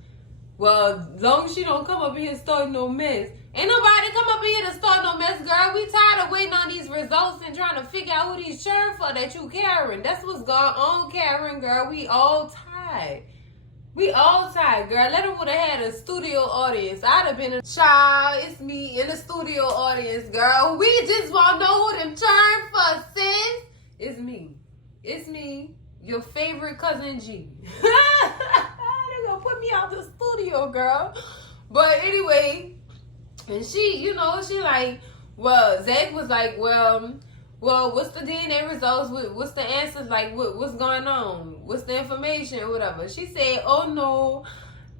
Well, long as she don't come up in here starting no mess. Ain't nobody come up in here to start no mess, girl. We tired of waiting on these results and trying to figure out who these cheering for that you Karen. That's what's going on, Karen, girl. We all tired. We all tired, girl. Let them would have had a studio audience. I'd have been a child. It's me in the studio audience, girl. We just want to know who them cheering for, sis. It's me. It's me, your favorite cousin G. They're gonna put me out the studio, girl. But anyway, and she, you know, she like, well, Zach was like, well, what's the DNA results? What's the answers? Like, what's going on? What's the information or whatever? She said, oh, no,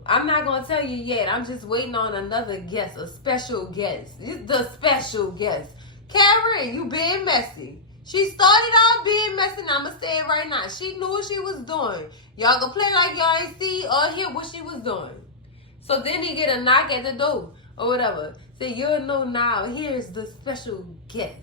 I'm not going to tell you yet. I'm just waiting on another guest, a special guest. It's the special guest. Karen, you being messy. She started out being messy, and I'm going to say it right now. She knew what she was doing. Y'all can play like y'all ain't see or hear what she was doing. So then he get a knock at the door or whatever. Say, you'll know now. Here's the special guest.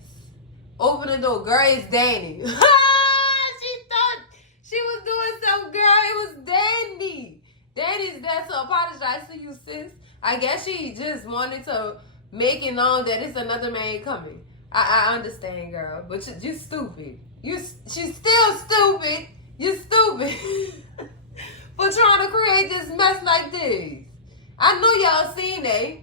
Open the door. Girl, it's Danny. She thought she was doing something, girl. It was Danny. Danny's there to apologize to you, sis. I guess she just wanted to make it known that it's another man coming. I understand, girl. But you stupid. She's still stupid. You stupid. For trying to create this mess like this. I know y'all seen that.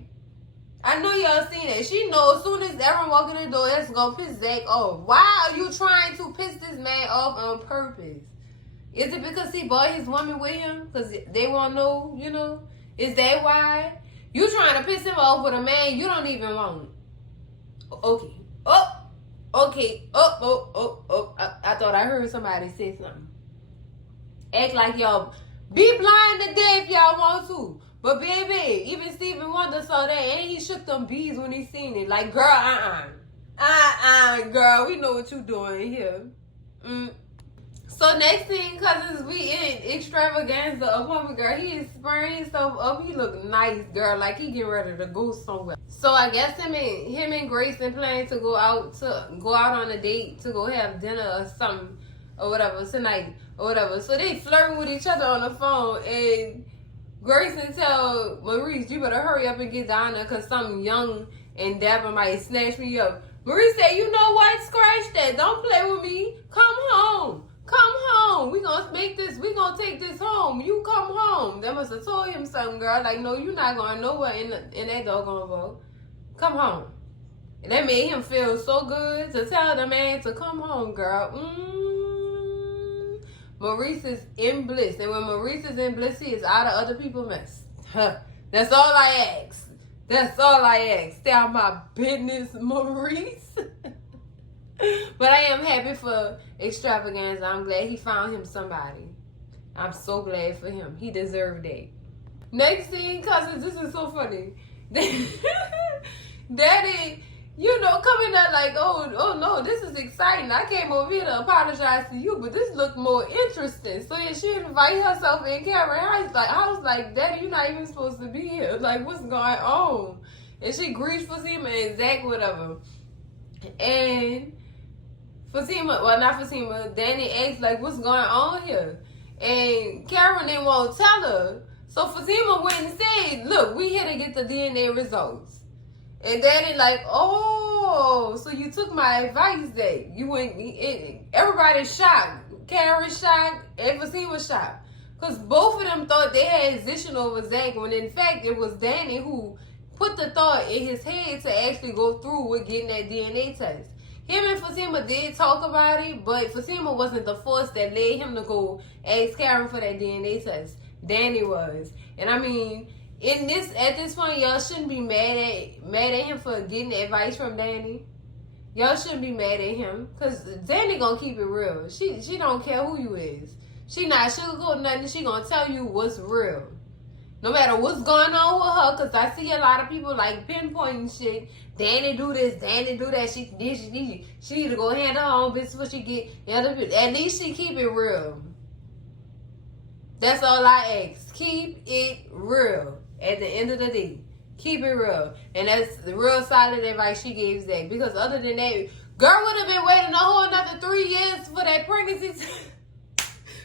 She knows as soon as Aaron walk in the door, that's going to piss Zach off. Why are you trying to piss this man off on purpose? Is it because he bought his woman with him? Because they won't know, you know? Is that why? You trying to piss him off with a man you don't even want. Okay. Okay. I thought I heard somebody say something. Act like y'all be blind to death if y'all want to. But baby, even Stephen Wonder saw that and he shook them bees when he seen it. Like, girl, girl, we know what you doing here. So next thing, cousins, we in extravaganza apartment, girl. He is spraying himself up. He look nice, girl. Like he getting ready to go somewhere. So I guess him and Grayson planning to go out on a date to go have dinner or something or whatever tonight or whatever. So they flirting with each other on the phone and Grayson tell Maurice, you better hurry up and get down there because some young and dapper might snatch me up. Maurice said, you know what? Scratch that. Don't play with me. Come home. We gonna make this. We gonna take this home. You come home. They must have told him something, girl. Like, no, you're not going nowhere in that doggone boat. Come home. And that made him feel so good to tell the man to come home, girl. Maurice is in bliss. And when Maurice is in bliss, he is out of other people's mess. That's all I ask. Stay out my business, Maurice. But I am happy for extravaganza. I'm glad he found him somebody. I'm so glad for him. He deserved that. Next thing, cousins, this is so funny. Daddy, you know, coming up like, oh no, this is exciting. I came over here to apologize to you, but this looked more interesting. So yeah, she invited herself in. Karen, I was like, Daddy, you're not even supposed to be here. Like, what's going on? And she greets Fatima and Zach, whatever. And Danny asked, like, what's going on here? And Karen didn't want to tell her. So Fatima went and said, look, we here to get the DNA results. And Danny like, oh, so you took my advice that you went, everybody's shocked. Karen's shocked, and Fatima shocked. Because both of them thought they had position over Zach, when in fact it was Danny who put the thought in his head to actually go through with getting that DNA test. Him and Fatima did talk about it, but Fatima wasn't the force that led him to go ask Karen for that DNA test. Danny was. And I mean, at this point, y'all shouldn't be mad at him for getting advice from Danny. Y'all shouldn't be mad at him, because Danny gonna keep it real. She don't care who you is. She not sugarcoating nothing. She gonna tell you what's real. No matter what's going on with her, because I see a lot of people like pinpointing shit. Danny do this, Danny do that. She need to go handle her own business before she get other people. At least she keep it real. That's all I ask. Keep it real. At the end of the day, keep it real. And that's the real solid advice she gave Zach. Because other than that, Girl would have been waiting a whole another 3 years for that pregnancy.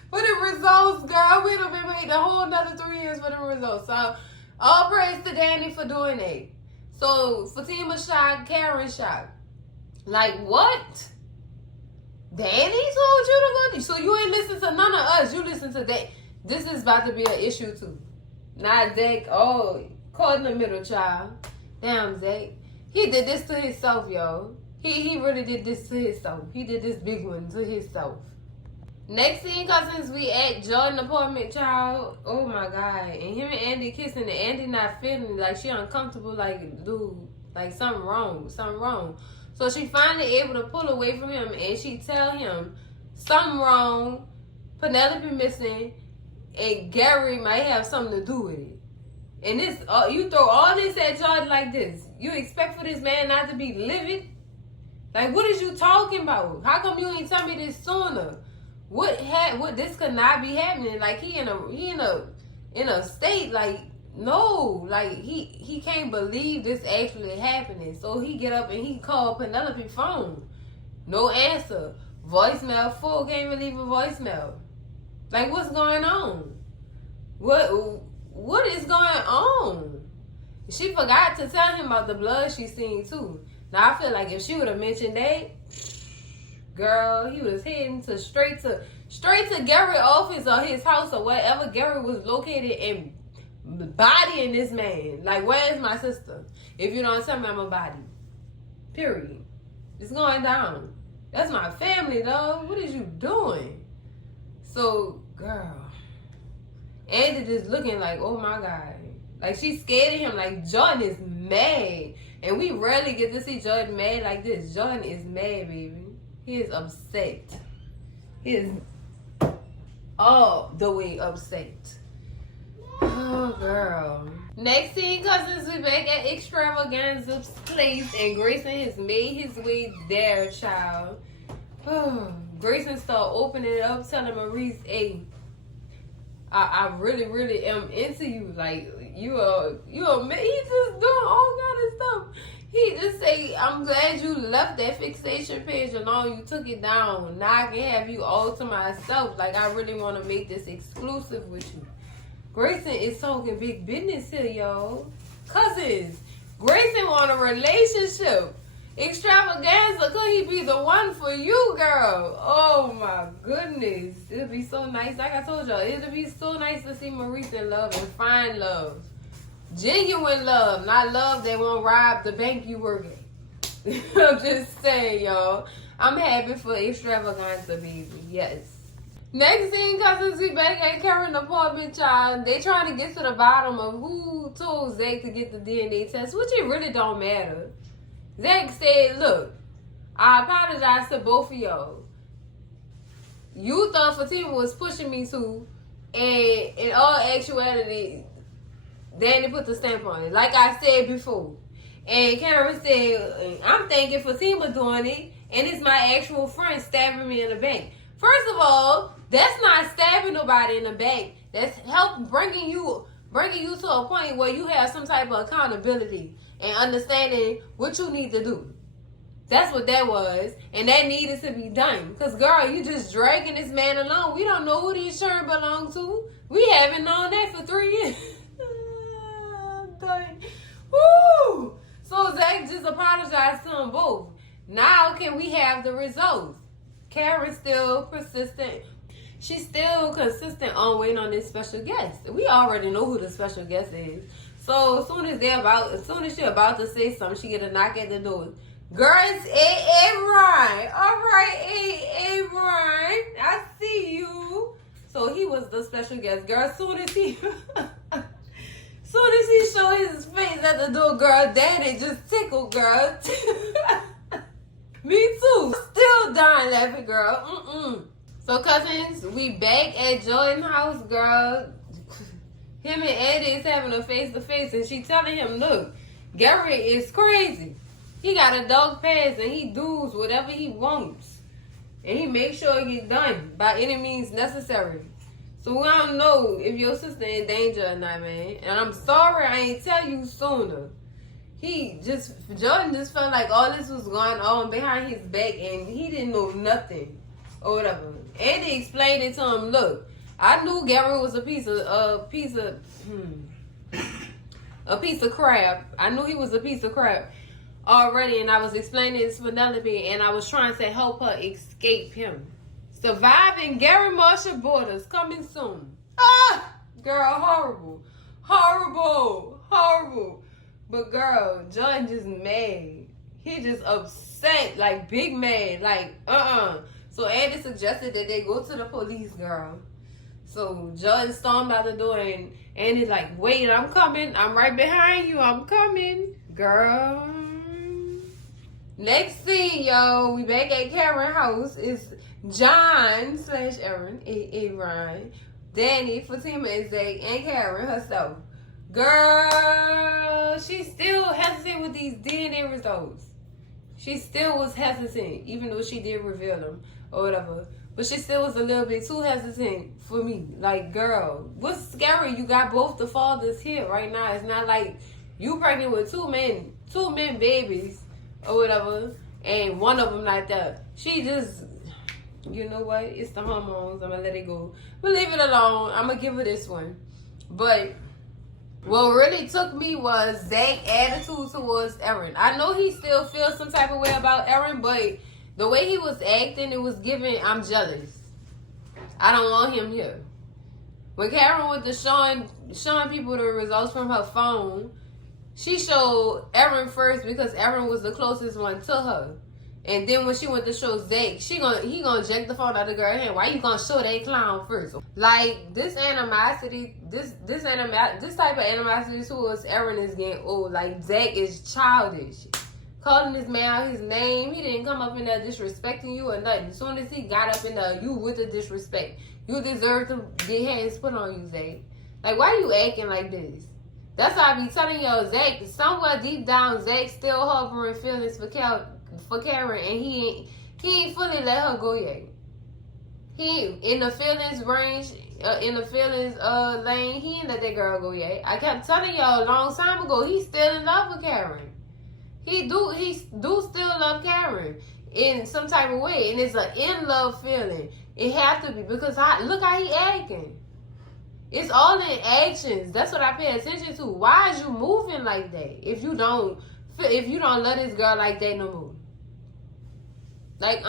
For the results, girl. We'd have been waiting a whole another 3 years for the results. So, all praise to Danny for doing that. So, Fatima shocked, Karen shocked. Like, what? Danny told you to go? So, you ain't listen to none of us. You listen to that. This is about to be an issue, too. Not Zach. Oh, caught in the middle, child. Damn, Zach. He did this to himself, yo. He really did this to himself. He did this big one to himself. Next scene, cousins, we at Jordan apartment, child. Oh my God. And him and Andy kissing, and Andy not feeling like she uncomfortable, like, dude, like something wrong. So she finally able to pull away from him, and she tell him something wrong, Penelope missing, and Gary might have something to do with it. And this, you throw all this at Jordan like this. You expect for this man not to be livid? Like, what is you talking about? How come you ain't tell me this sooner? What this could not be happening? Like, he in a state, like, no, like he can't believe this actually happening. So he get up and he called Penelope phone. No answer. Voicemail full, can't even leave a voicemail. Like, what's going on? What is going on? She forgot to tell him about the blood she seen too. Now I feel like if she would have mentioned that, girl, he was heading to straight to Gary's office or his house or wherever Gary was located and bodying this man. Like, where's my sister? If you don't tell me, I'm a body. Period. It's going down. That's my family, though. What is you doing? So, girl, Andy just looking like, oh my God. Like, she's scared of him. Like, Jordan is mad. And we rarely get to see Jordan mad like this. Jordan is mad, baby. He is upset. He is all the way upset. Oh, girl. Next scene, cousins, we back at Extravaganza's place, and Grayson has made his way there, child. Oh, Grayson start opening it up, telling Maurice, hey, I really, really am into you. Like, you are, he just doing all kind of stuff. He just say, I'm glad you left that fixation page alone. You took it down. Now I can have you all to myself. Like, I really want to make this exclusive with you. Grayson is talking big business here, y'all. Cousins, Grayson want a relationship. Extravaganza, could he be the one for you, girl? Oh, my goodness. It'll be so nice. Like I told y'all, it'll be so nice to see Maurice in love and find love. Genuine love, not love that won't rob the bank you work at. I'm just saying, y'all. I'm happy for Extravaganza, baby. Yes. Next scene, cousins, we back at Karen's apartment, child. They trying to get to the bottom of who told Zach to get the DNA test, which it really don't matter. Zach said, look, I apologize to both of y'all. You thought Fatima was pushing me to, and in all actuality, Danny put the stamp on it, like I said before. And Karen said, I'm thinking Fatima doing it, and it's my actual friend stabbing me in the back. First of all, that's not stabbing nobody in the back. That's help bringing you to a point where you have some type of accountability and understanding what you need to do. That's what that was. And that needed to be done. Because, girl, you just dragging this man along. We don't know who the insurance belongs to. We haven't known that for 3 years. Woo! So Zach just apologized to them both. Now can we have the results? Karen's still persistent. She's still consistent on waiting on this special guest. We already know who the special guest is. So as soon as she about to say something, she get a knock at the door. Girl, it's Ryan. All right, Ryan. I see you. So he was the special guest. Girl, soon as he showed his face at the door, girl, Daddy just tickled, girl. Me too. Still dying laughing, girl. So, cousins, we back at Jordan's house, girl. Him and Eddie is having a face-to-face, and she telling him, look, Gary is crazy. He got a dog pass, and he does whatever he wants. And he makes sure it gets done by any means necessary. So we don't know if your sister in danger or not, man. And I'm sorry I ain't tell you sooner. Jordan just felt like all this was going on behind his back and he didn't know nothing or whatever. Andy explained it to him. Look, I knew Gary was a piece of crap. I knew he was a piece of crap already, and I was explaining this to Penelope, and I was trying to help her escape him. Surviving Gary Marshall Borders coming soon. Ah, girl, horrible. But girl, Jordan just mad. He just upset, like big mad, like So Andy suggested that they go to the police, girl. So Jordan stormed out the door and Andy's like, wait, I'm coming. I'm right behind you. I'm coming. Girl. Next scene, y'all. We back at Karen's house. It's John / Aaron, Aaron, Danny, Fatima, and Zay, and Karen herself. Girl, she still hesitant with these DNA results. She still was hesitant, even though she did reveal them or whatever. But she still was a little bit too hesitant for me. Like, girl, what's scary? You got both the fathers here right now. It's not like you pregnant with two men babies or whatever, and one of them like that. She just, you know what? It's the hormones. I'm going to let it go. But leave it alone. I'm going to give her this one. But what really took me was Zach's attitude towards Aaron. I know he still feels some type of way about Aaron, but the way he was acting, it was giving, I'm jealous. I don't want him here. When Karen went to showing people the results from her phone, she showed Aaron first because Aaron was the closest one to her. And then when she went to show Zach, he gonna jack the phone out of the girl's hand. Why you gonna show that clown first? Like, this animosity, this type of animosity towards Aaron is getting old. Like, Zach is childish. Calling this man out his name. He didn't come up in there disrespecting you or nothing. As soon as he got up in there, you with the disrespect. You deserve to get hands put on you, Zach. Like, why you acting like this? That's why I be telling y'all, Zach, somewhere deep down, Zach still harboring feelings for Karen, and he ain't fully let her go yet. He in the feelings range, in the feelings lane, he ain't let that girl go yet. I kept telling y'all a long time ago, he's still in love with Karen. He do still love Karen in some type of way, and it's an in love feeling. It have to be because look how he acting. It's all in actions. That's what I pay attention to. Why is you moving like that? If you don't love this girl like that no more. Like,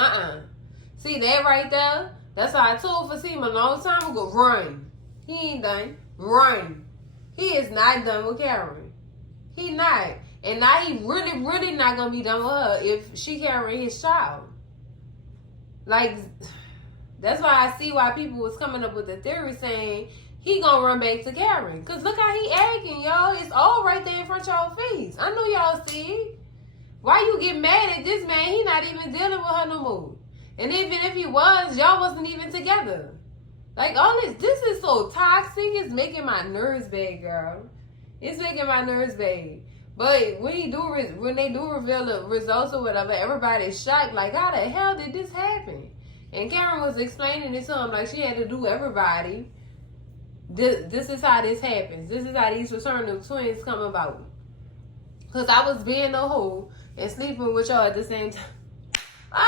See that right there? That's why I told Fatima a long time ago, run. He ain't done. Run. He is not done with Karen. He not. And now he really, really not going to be done with her if she carrying his child. Like, that's why I see why people was coming up with the theory saying he going to run back to Karen. Because look how he acting, y'all. It's all right there in front of y'all face. I know y'all see it. Why you get mad at this man? He not even dealing with her no more. And even if he was, y'all wasn't even together. Like, all this is so toxic. It's making my nerves bad, girl. It's making my nerves bad. But when they do reveal the results or whatever, everybody's shocked. Like, how the hell did this happen? And Karen was explaining it to him like she had to do everybody. This is how this happens. This is how these fraternal twins come about. Because I was being a hoe and sleeping with y'all at the same time. Call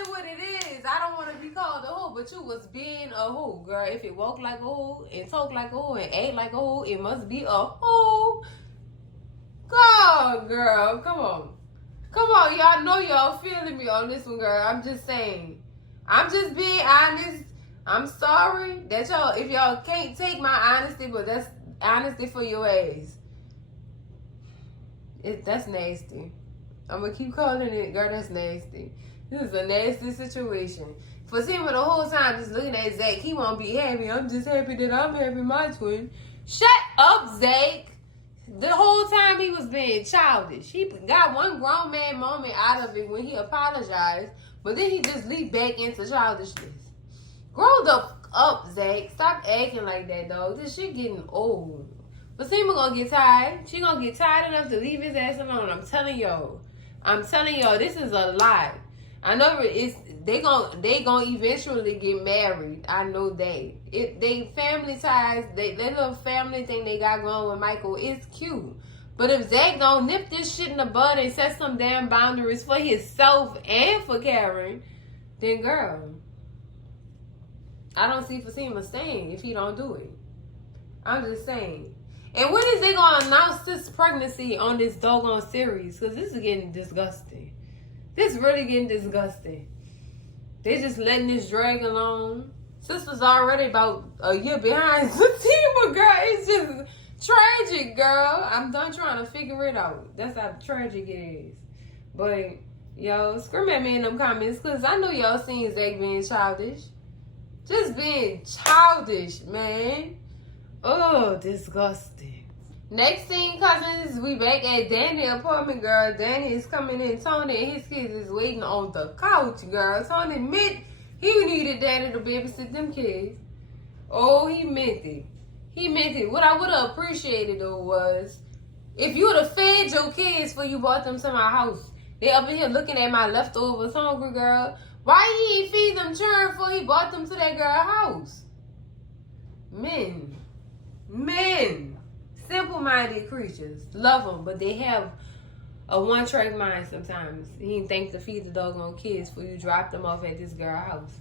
it what it is. I don't want to be called a hoe, but you was being a hoe, girl. If it walk like a hoe and talk like a hoe and act like a hoe, it must be a hoe. God, girl, come on. Come on, y'all know y'all feeling me on this one, girl. I'm just saying. I'm just being honest. I'm sorry that if y'all can't take my honesty, but that's honesty for your ass. That's nasty. I'm going to keep calling it, girl, that's nasty. This is a nasty situation. For seeing the whole time just looking at Zach, he won't be happy. I'm just happy that I'm having my twin. Shut up, Zach. The whole time he was being childish. He got one grown man moment out of it when he apologized, but then he just leaped back into childishness. Grow the up, Zach. Stop acting like that, dog. This shit getting old. But Seema gonna get tired. She gonna get tired enough to leave his ass alone. I'm telling y'all, this is a lot. I know they gonna eventually get married. I know that. They family ties, that little family thing they got going with Michael is cute. But if Zach don't nip this shit in the bud and set some damn boundaries for himself and for Karen, then girl, I don't see him staying if he don't do it. I'm just saying. And when is they gonna announce this pregnancy on this doggone series? Because this is getting disgusting. This really getting disgusting. They just letting this drag along. Sister's already about a year behind the team, but girl, it's just tragic, girl. I'm done trying to figure it out. That's how tragic it is. But, yo, scream at me in them comments, because I know y'all seen Zach being childish. Just being childish, man. Oh, disgusting. Next scene, cousins, we back at Danny's apartment, girl. Danny is coming in. Tony and his kids is waiting on the couch, girl. Tony admit he needed Danny to babysit them kids. Oh, he meant it. He meant it. What I would have appreciated, though, was if you would have fed your kids before you brought them to my house. They up in here looking at my leftovers, hungry, girl. Why he ain't feed them children before he brought them to that girl's house? Men. Simple-minded creatures. Love them, but they have a one-track mind sometimes. He didn't think to feed the doggone kids before you dropped them off at this girl's house.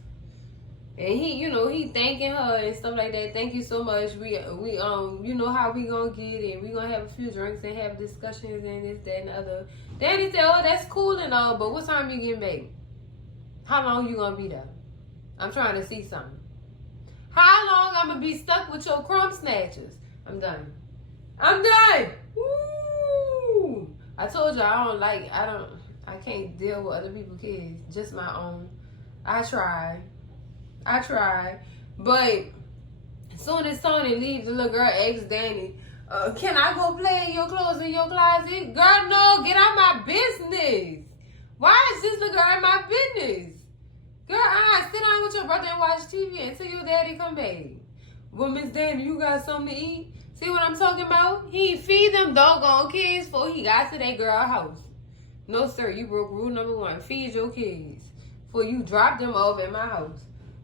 And he thanking her and stuff like that. Thank you so much. We you know how we gonna get it. We gonna have a few drinks and have discussions and this, that, and the other. Danny said, oh, that's cool and all, but what time you getting back? How long you gonna be there? I'm trying to see something. How long I'm gonna be stuck with your crumb snatchers? I'm done. Woo! I told you I can't deal with other people's kids. Just my own. I try. But as soon as Tony leaves, the little girl asks Danny, can I go play in your clothes in your closet? Girl, no, get out my business. Why is this the girl in my business? Girl, sit down with your brother and watch TV until your daddy come back. Well, Miss Danny, you got something to eat? See what I'm talking about? He feed them doggone kids before he got to that girl house. No, sir, you broke rule number 1. Feed your kids before you drop them off at my house.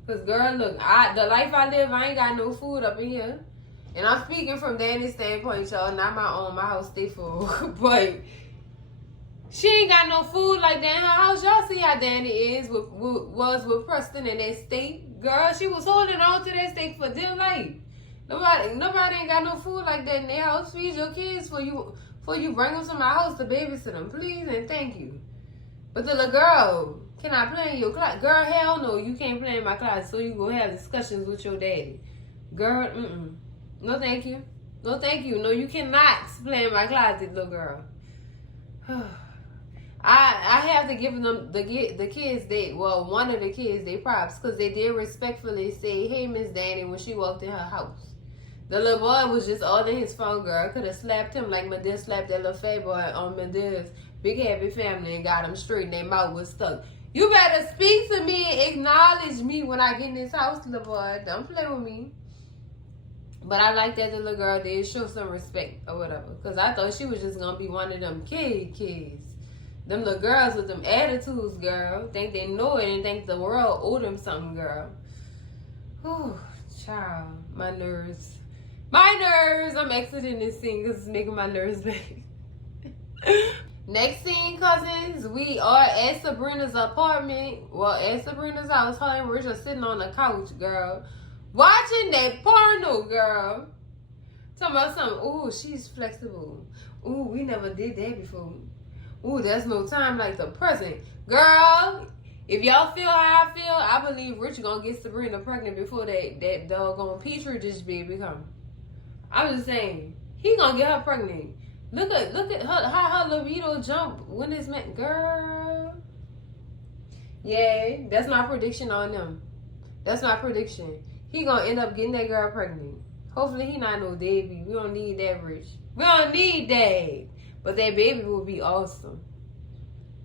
Because, girl, look, the life I live, I ain't got no food up in here. And I'm speaking from Danny's standpoint, y'all, not my own. My house stay full. But she ain't got no food like that in her house. Y'all see how Danny was with Preston in that steak. Girl, she was holding on to that steak for dear life. Nobody ain't got no food like that in their house. Feed your kids before you bring them to my house to babysit them, please and thank you. But the little girl, can I play in your closet? Girl, hell no, you can't play in my closet. So you go have discussions with your daddy. Girl, no thank you. No thank you. No, you cannot play in my closet, little girl. I have to give them the kids one of the kids they props because they did respectfully say, hey, Miss Danny, when she walked in her house. The little boy was just all in his phone, girl. Could have slapped him like Medea slapped that little fat boy on Medea's big happy family and got him straight and their mouth was stuck. You better speak to me and acknowledge me when I get in this house, little boy. Don't play with me. But I like that the little girl did show some respect or whatever. Because I thought she was just going to be one of them kids. Them little girls with them attitudes, girl. Think they know it and think the world owe them something, girl. Whew, child. My nerves. I'm exiting this scene because it's making my nerves bad. Next scene, cousins. We are at Sabrina's apartment. Well, at Sabrina's house. Her and Rich are sitting on the couch, girl. Watching that porno, girl. Talking about something. Ooh, she's flexible. Ooh, we never did that before. Ooh, there's no time like the present. Girl, if y'all feel how I feel, I believe Rich gonna get Sabrina pregnant before that doggone Petri dish baby come. I'm just saying, he gonna get her pregnant. Look at her, how her libido jump when it's meant. Girl. Yeah, that's my prediction on them. That's my prediction. He gonna end up getting that girl pregnant. Hopefully he not no baby. We don't need that, Rich. We don't need that. But that baby would be awesome.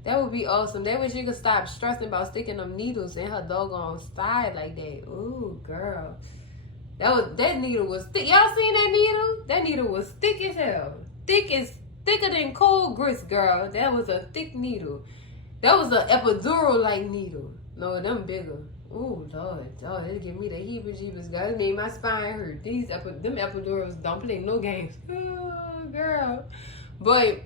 That would be awesome. That way she could stop stressing about sticking them needles in her doggone side like that. Ooh, girl. That needle was thick. Y'all seen that needle? That needle was thick as hell. Thicker than cold grits, girl. That was a thick needle. That was an epidural-like needle. No, them bigger. Ooh, Lord, it give me the heebie-jeebies, girl. It made my spine hurt. Them epidurals don't play no games. Ooh, girl. But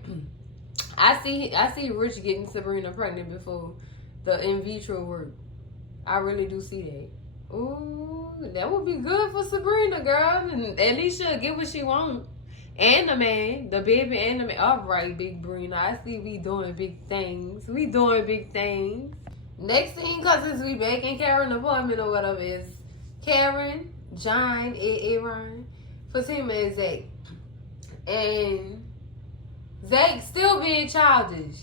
I see Rich getting Sabrina pregnant before the in vitro work. I really do see that. Ooh, that would be good for Sabrina, girl. And at least she'll get what she wants. And the man, the baby and the man. All right, Big Brina. I see we doing big things. We doing big things. Next thing, cousins, we back in Karen's apartment or whatever is Karen, John, Aaron, Fatima, and Zach. And Zach still being childish.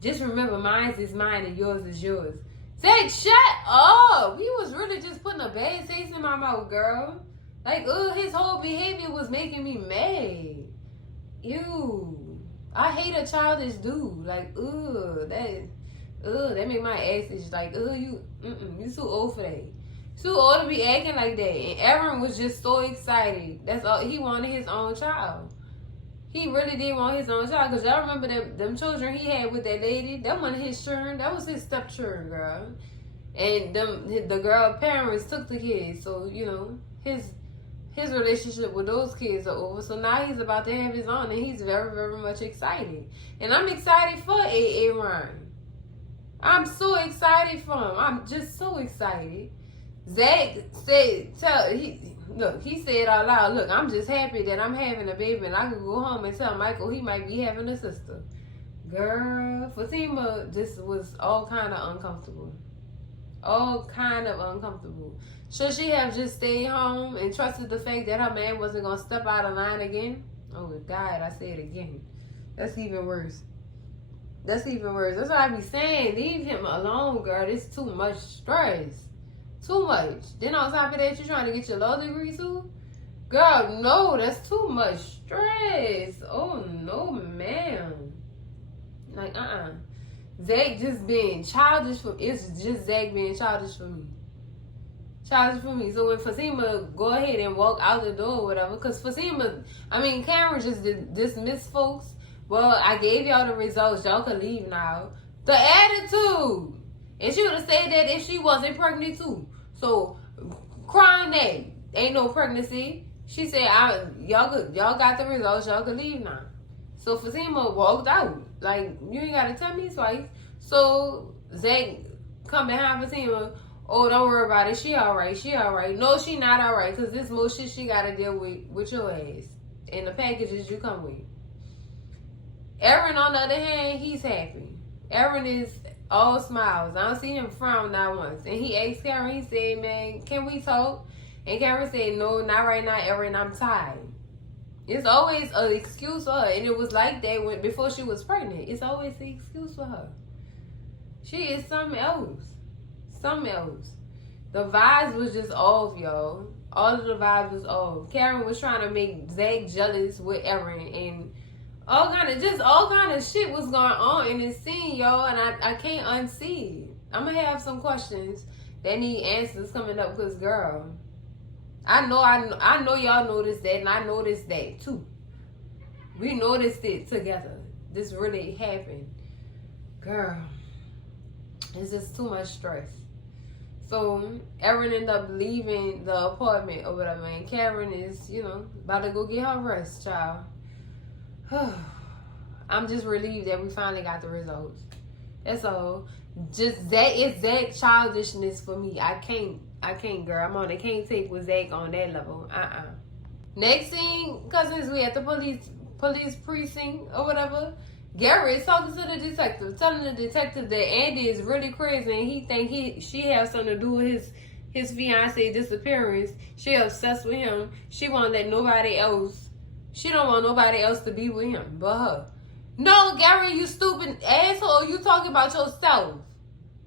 Just remember, mine is mine and yours is yours. Zach, shut up! We was really just putting a bad taste in my mouth, girl. Like, his whole behavior was making me mad. Ew. I hate a childish dude. Like, that make my ass itch. Like, you too old for that. Too old to be acting like that. And Aaron was just so excited. That's all. He wanted his own child. He really did want his own child. Because y'all remember them children he had with that lady? That wasn't his children. That was his stepchildren, girl. And the girl parents took the kids. So, you know, his relationship with those kids are over. So now he's about to have his own. And he's very, very much excited. And I'm excited for Aaron. I'm so excited for him. I'm just so excited. Zach said, he said out loud, look, I'm just happy that I'm having a baby and I can go home and tell Michael he might be having a sister. Girl, Fatima just was all kind of uncomfortable. All kind of uncomfortable. Should she have just stayed home and trusted the fact that her man wasn't going to step out of line again? Oh, God, I said it again. That's even worse. That's even worse. That's what I be saying. Leave him alone, girl. It's too much stress. Too much. Then on top of that, you're trying to get your law degree too? Girl, no, that's too much stress. Oh, no, ma'am. Like, Zach just being childish for me. It's just Zach being childish for me. Childish for me. So when Fatima go ahead and walk out the door or whatever, because Karen just dismissed folks. Well, I gave y'all the results. Y'all can leave now. The attitude. And she would have said that if she wasn't pregnant too. So, crying that ain't no pregnancy. She said, y'all got the results. Y'all can leave now. So, Fatima walked out. Like, you ain't got to tell me twice. So, Zach come behind Fatima. Oh, don't worry about it. She all right. She all right. No, she not all right. Because this more shit she got to deal with your ass. And the packages you come with. Aaron, on the other hand, he's happy. Aaron is all smiles. I don't see him frown not once. And he asked Karen, he said, man, can we talk? And Karen said, no, not right now, Aaron, I'm tired. It's always an excuse for her. And it was like that before she was pregnant. It's always an excuse for her. She is something else. Something else. The vibes was just off, y'all. All of the vibes was off. Karen was trying to make Zach jealous with Aaron. And all kind of shit was going on in this scene, y'all, and I can't unsee it. I'm gonna have some questions that need answers coming up, because girl, I know y'all noticed that, and I noticed that too. We noticed it together. This really happened, girl. It's just too much stress. So Aaron ended up leaving the apartment or whatever, and Karen is, about to go get her rest, child. I'm just relieved that we finally got the results. That's all. Just Zach childishness for me. I can't, girl. I can't take with Zach on that level. Next thing, cousins, we at the police precinct or whatever. Gary is talking to the detective, telling the detective that Andy is really crazy and he think she has something to do with his fiance disappearance. She obsessed with him. She don't want nobody else to be with him but her. No, Gary, you stupid asshole. You talking about yourself.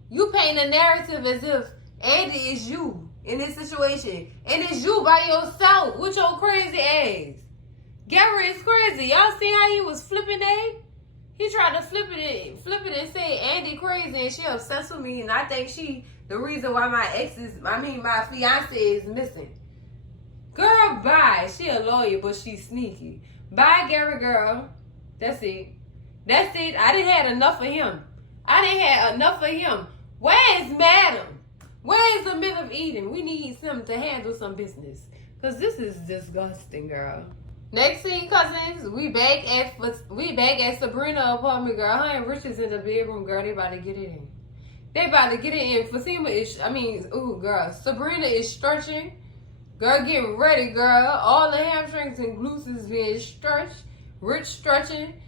You paint a narrative as if Andy is you in this situation. And it's you by yourself with your crazy ass. Gary is crazy. Y'all see how he was flipping that? He tried to flip it and say Andy crazy and she obsessed with me. And I think she the reason why my fiance is missing. Girl, bye. She a lawyer, but she's sneaky. Bye, Gary girl. That's it. I done had enough of him. Where is Madam? Where is the myth of Eden? We need him to handle some business. Because this is disgusting, girl. Next scene, cousins, we back at Sabrina apartment, girl. Her and Rich is in the bedroom, girl. They about to get it in. They about to get it in. Fatima is, girl. Sabrina is stretching. Girl, getting ready, girl. All the hamstrings and glutes is being stretched. Rich stretching.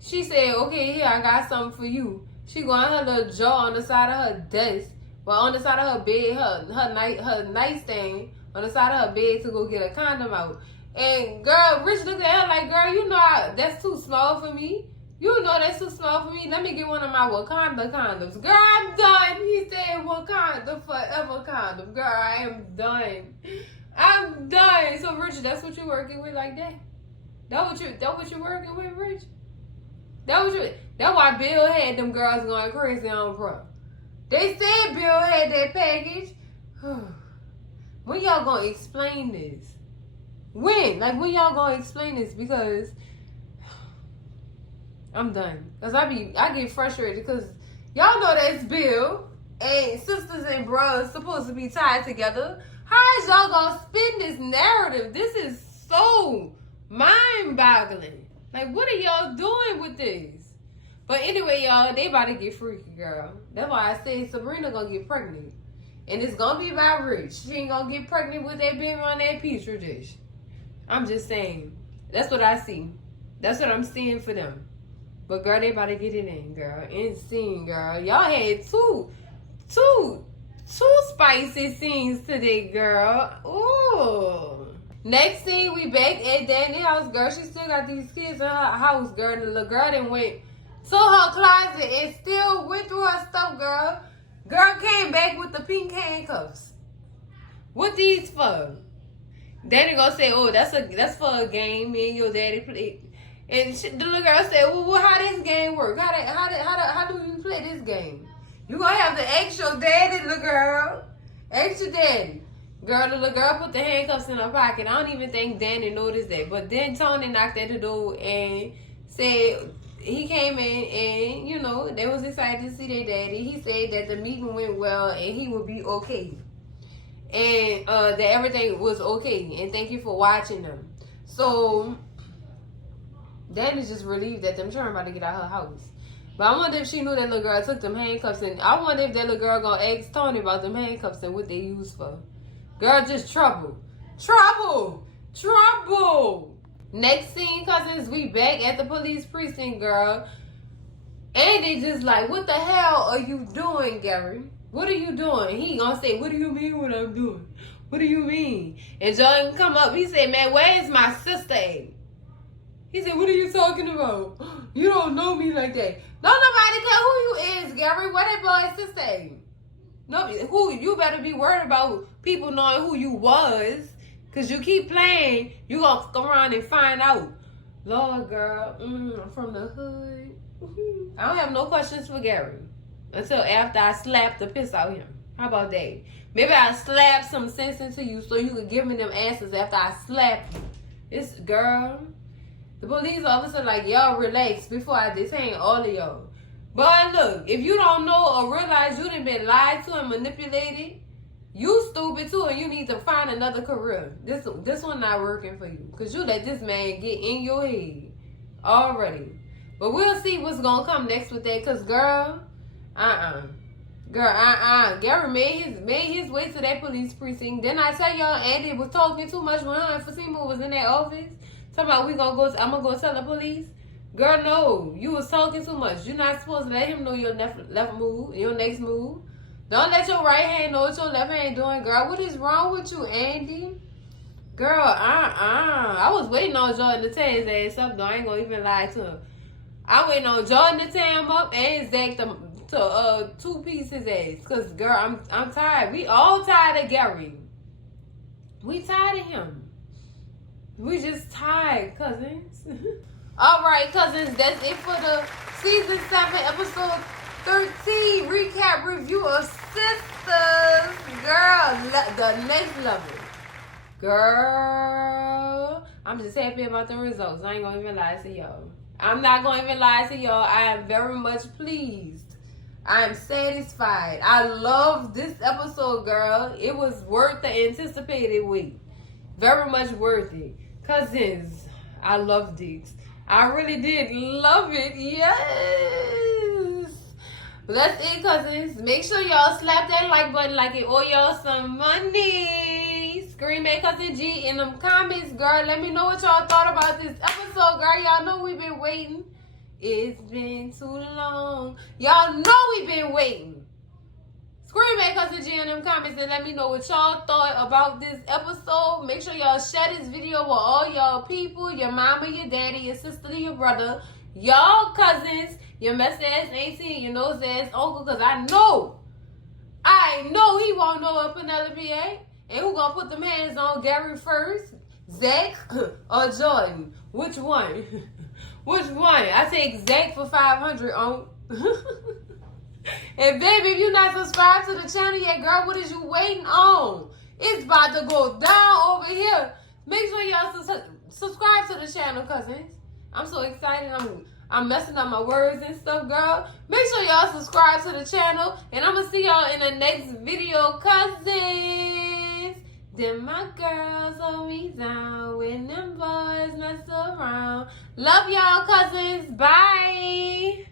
She said, okay, here, I got something for you. She got her little jaw on the side of her desk. But on the side of her bed, her nightstand, on the side of her bed to go get a condom out. And girl, Rich looked at her like, girl, you know that's too small for me. You know that's too small for me. Let me get one of my Wakanda condoms. Girl, I'm done. He said Wakanda forever condom. Girl, I am done. I'm done. So Rich, that's what you working with like that? That what you working with, Rich? That's why Bill had them girls going crazy on Pro. They said Bill had that package. When y'all gonna explain this? When y'all gonna explain this? Because I'm done. Cause I get frustrated because y'all know that's Bill and sisters and brothers supposed to be tied together. How is y'all gonna spin this narrative? This is so mind-boggling. Like, what are y'all doing with this? But anyway, y'all, they about to get freaky, girl. That's why I said Sabrina gonna get pregnant. And it's gonna be by Rich. She ain't gonna get pregnant with that baby on that petri dish. I'm just saying. That's what I see. That's what I'm seeing for them. But girl, they about to get it in, girl. Insane, girl. Y'all had two spicy scenes today, girl. Ooh. Next scene, we back at Danny's house, girl. She still got these kids in her house, girl. The little girl done went to her closet and still went through her stuff, girl. Girl came back with the pink handcuffs. What these for? Daddy gonna say, oh, that's for a game me and your daddy play. And the little girl said, well, how this game work? How do you play this game? You gonna have to ask your daddy, little girl. Ask your daddy. Girl, the little girl put the handcuffs in her pocket. I don't even think Danny noticed that. But then Tony knocked at the door and said he came in and, they was excited to see their daddy. He said that the meeting went well and he would be okay. And that everything was okay. And thank you for watching them. So Danny's just relieved that them children about to get out of her house. But I wonder if she knew that little girl took them handcuffs. And I wonder if that little girl gonna ask Tony about them handcuffs and what they used for. Girl, just trouble. Trouble. Trouble. Next scene, cousins, we back at the police precinct, girl. And they just like, what the hell are you doing, Gary? What are you doing? He gonna say, what do you mean what I'm doing? What do you mean? And Jordan come up, he said, man, where is my sister at? He said, what are you talking about? You don't know me like that. Don't nobody care who you is, Gary. Where that boy's sister at? Nobody, you better be worried about people knowing who you was. Because you keep playing, you going to go around and find out. Lord, girl, I'm from the hood. I don't have no questions for Gary. Until after I slap the piss out of him. How about that? Maybe I'll slap some sense into you so you can give me them answers after I slap you. It's, girl, the police officer like, y'all relax before I detain all of y'all. But look, if you don't know or realize you done been lied to and manipulated, you stupid too, and you need to find another career. This one not working for you. Because you let this man get in your head already. But we'll see what's going to come next with that. Because, girl, Gary made his way to that police precinct. Then I tell y'all, Andy was talking too much when her and Fatima was in that office. Talking about I'm going to go tell the police. Girl, no. You was talking too much. You're not supposed to let him know your left move, your next move. Don't let your right hand know what your left hand doing, girl. What is wrong with you, Andy? Girl, I was waiting on Jordan to tear his ass up, though. I ain't gonna even lie to him. I waiting on Jordan to tear him up and Zach to two-piece his ass. Because, girl, I'm tired. We all tired of Gary. We tired of him. We just tired, cousins. All right, cousins, that's it for the season 7, episode 13 recap review of Sistas. Girl, the next level. Girl, I'm just happy about the results. I ain't gonna even lie to y'all. I'm not gonna even lie to y'all. I am very much pleased. I am satisfied. I love this episode, girl. It was worth the anticipated wait. Very much worth it. Cousins, I love Deeks. I really did love it. Yes. But that's it, cousins. Make sure y'all slap that like button like it owe y'all some money. Scream at Cousin G in them comments, girl. Let me know what y'all thought about this episode, girl. Y'all know we've been waiting. It's been too long. Y'all know we've been waiting. Scream at Cousin G in them comments and let me know what y'all thought about this episode. Make sure y'all share this video with all y'all people, your mama, your daddy, your sister, your brother, y'all cousins, your mess ass auntie, your nose ass uncle, because I know he won't know what Penelope ain't. And who gonna put them hands on Gary first? Zach or Jordan? Which one? Which one? I take Zach for 500 on. And baby, if you're not subscribed to the channel yet, girl, what is you waiting on? It's about to go down over here. Make sure y'all subscribe to the channel, cousins. I'm so excited. I'm messing up my words and stuff, girl. Make sure y'all subscribe to the channel. And I'm going to see y'all in the next video, cousins. Then my girls hold me down when them boys mess around. Love y'all, cousins. Bye.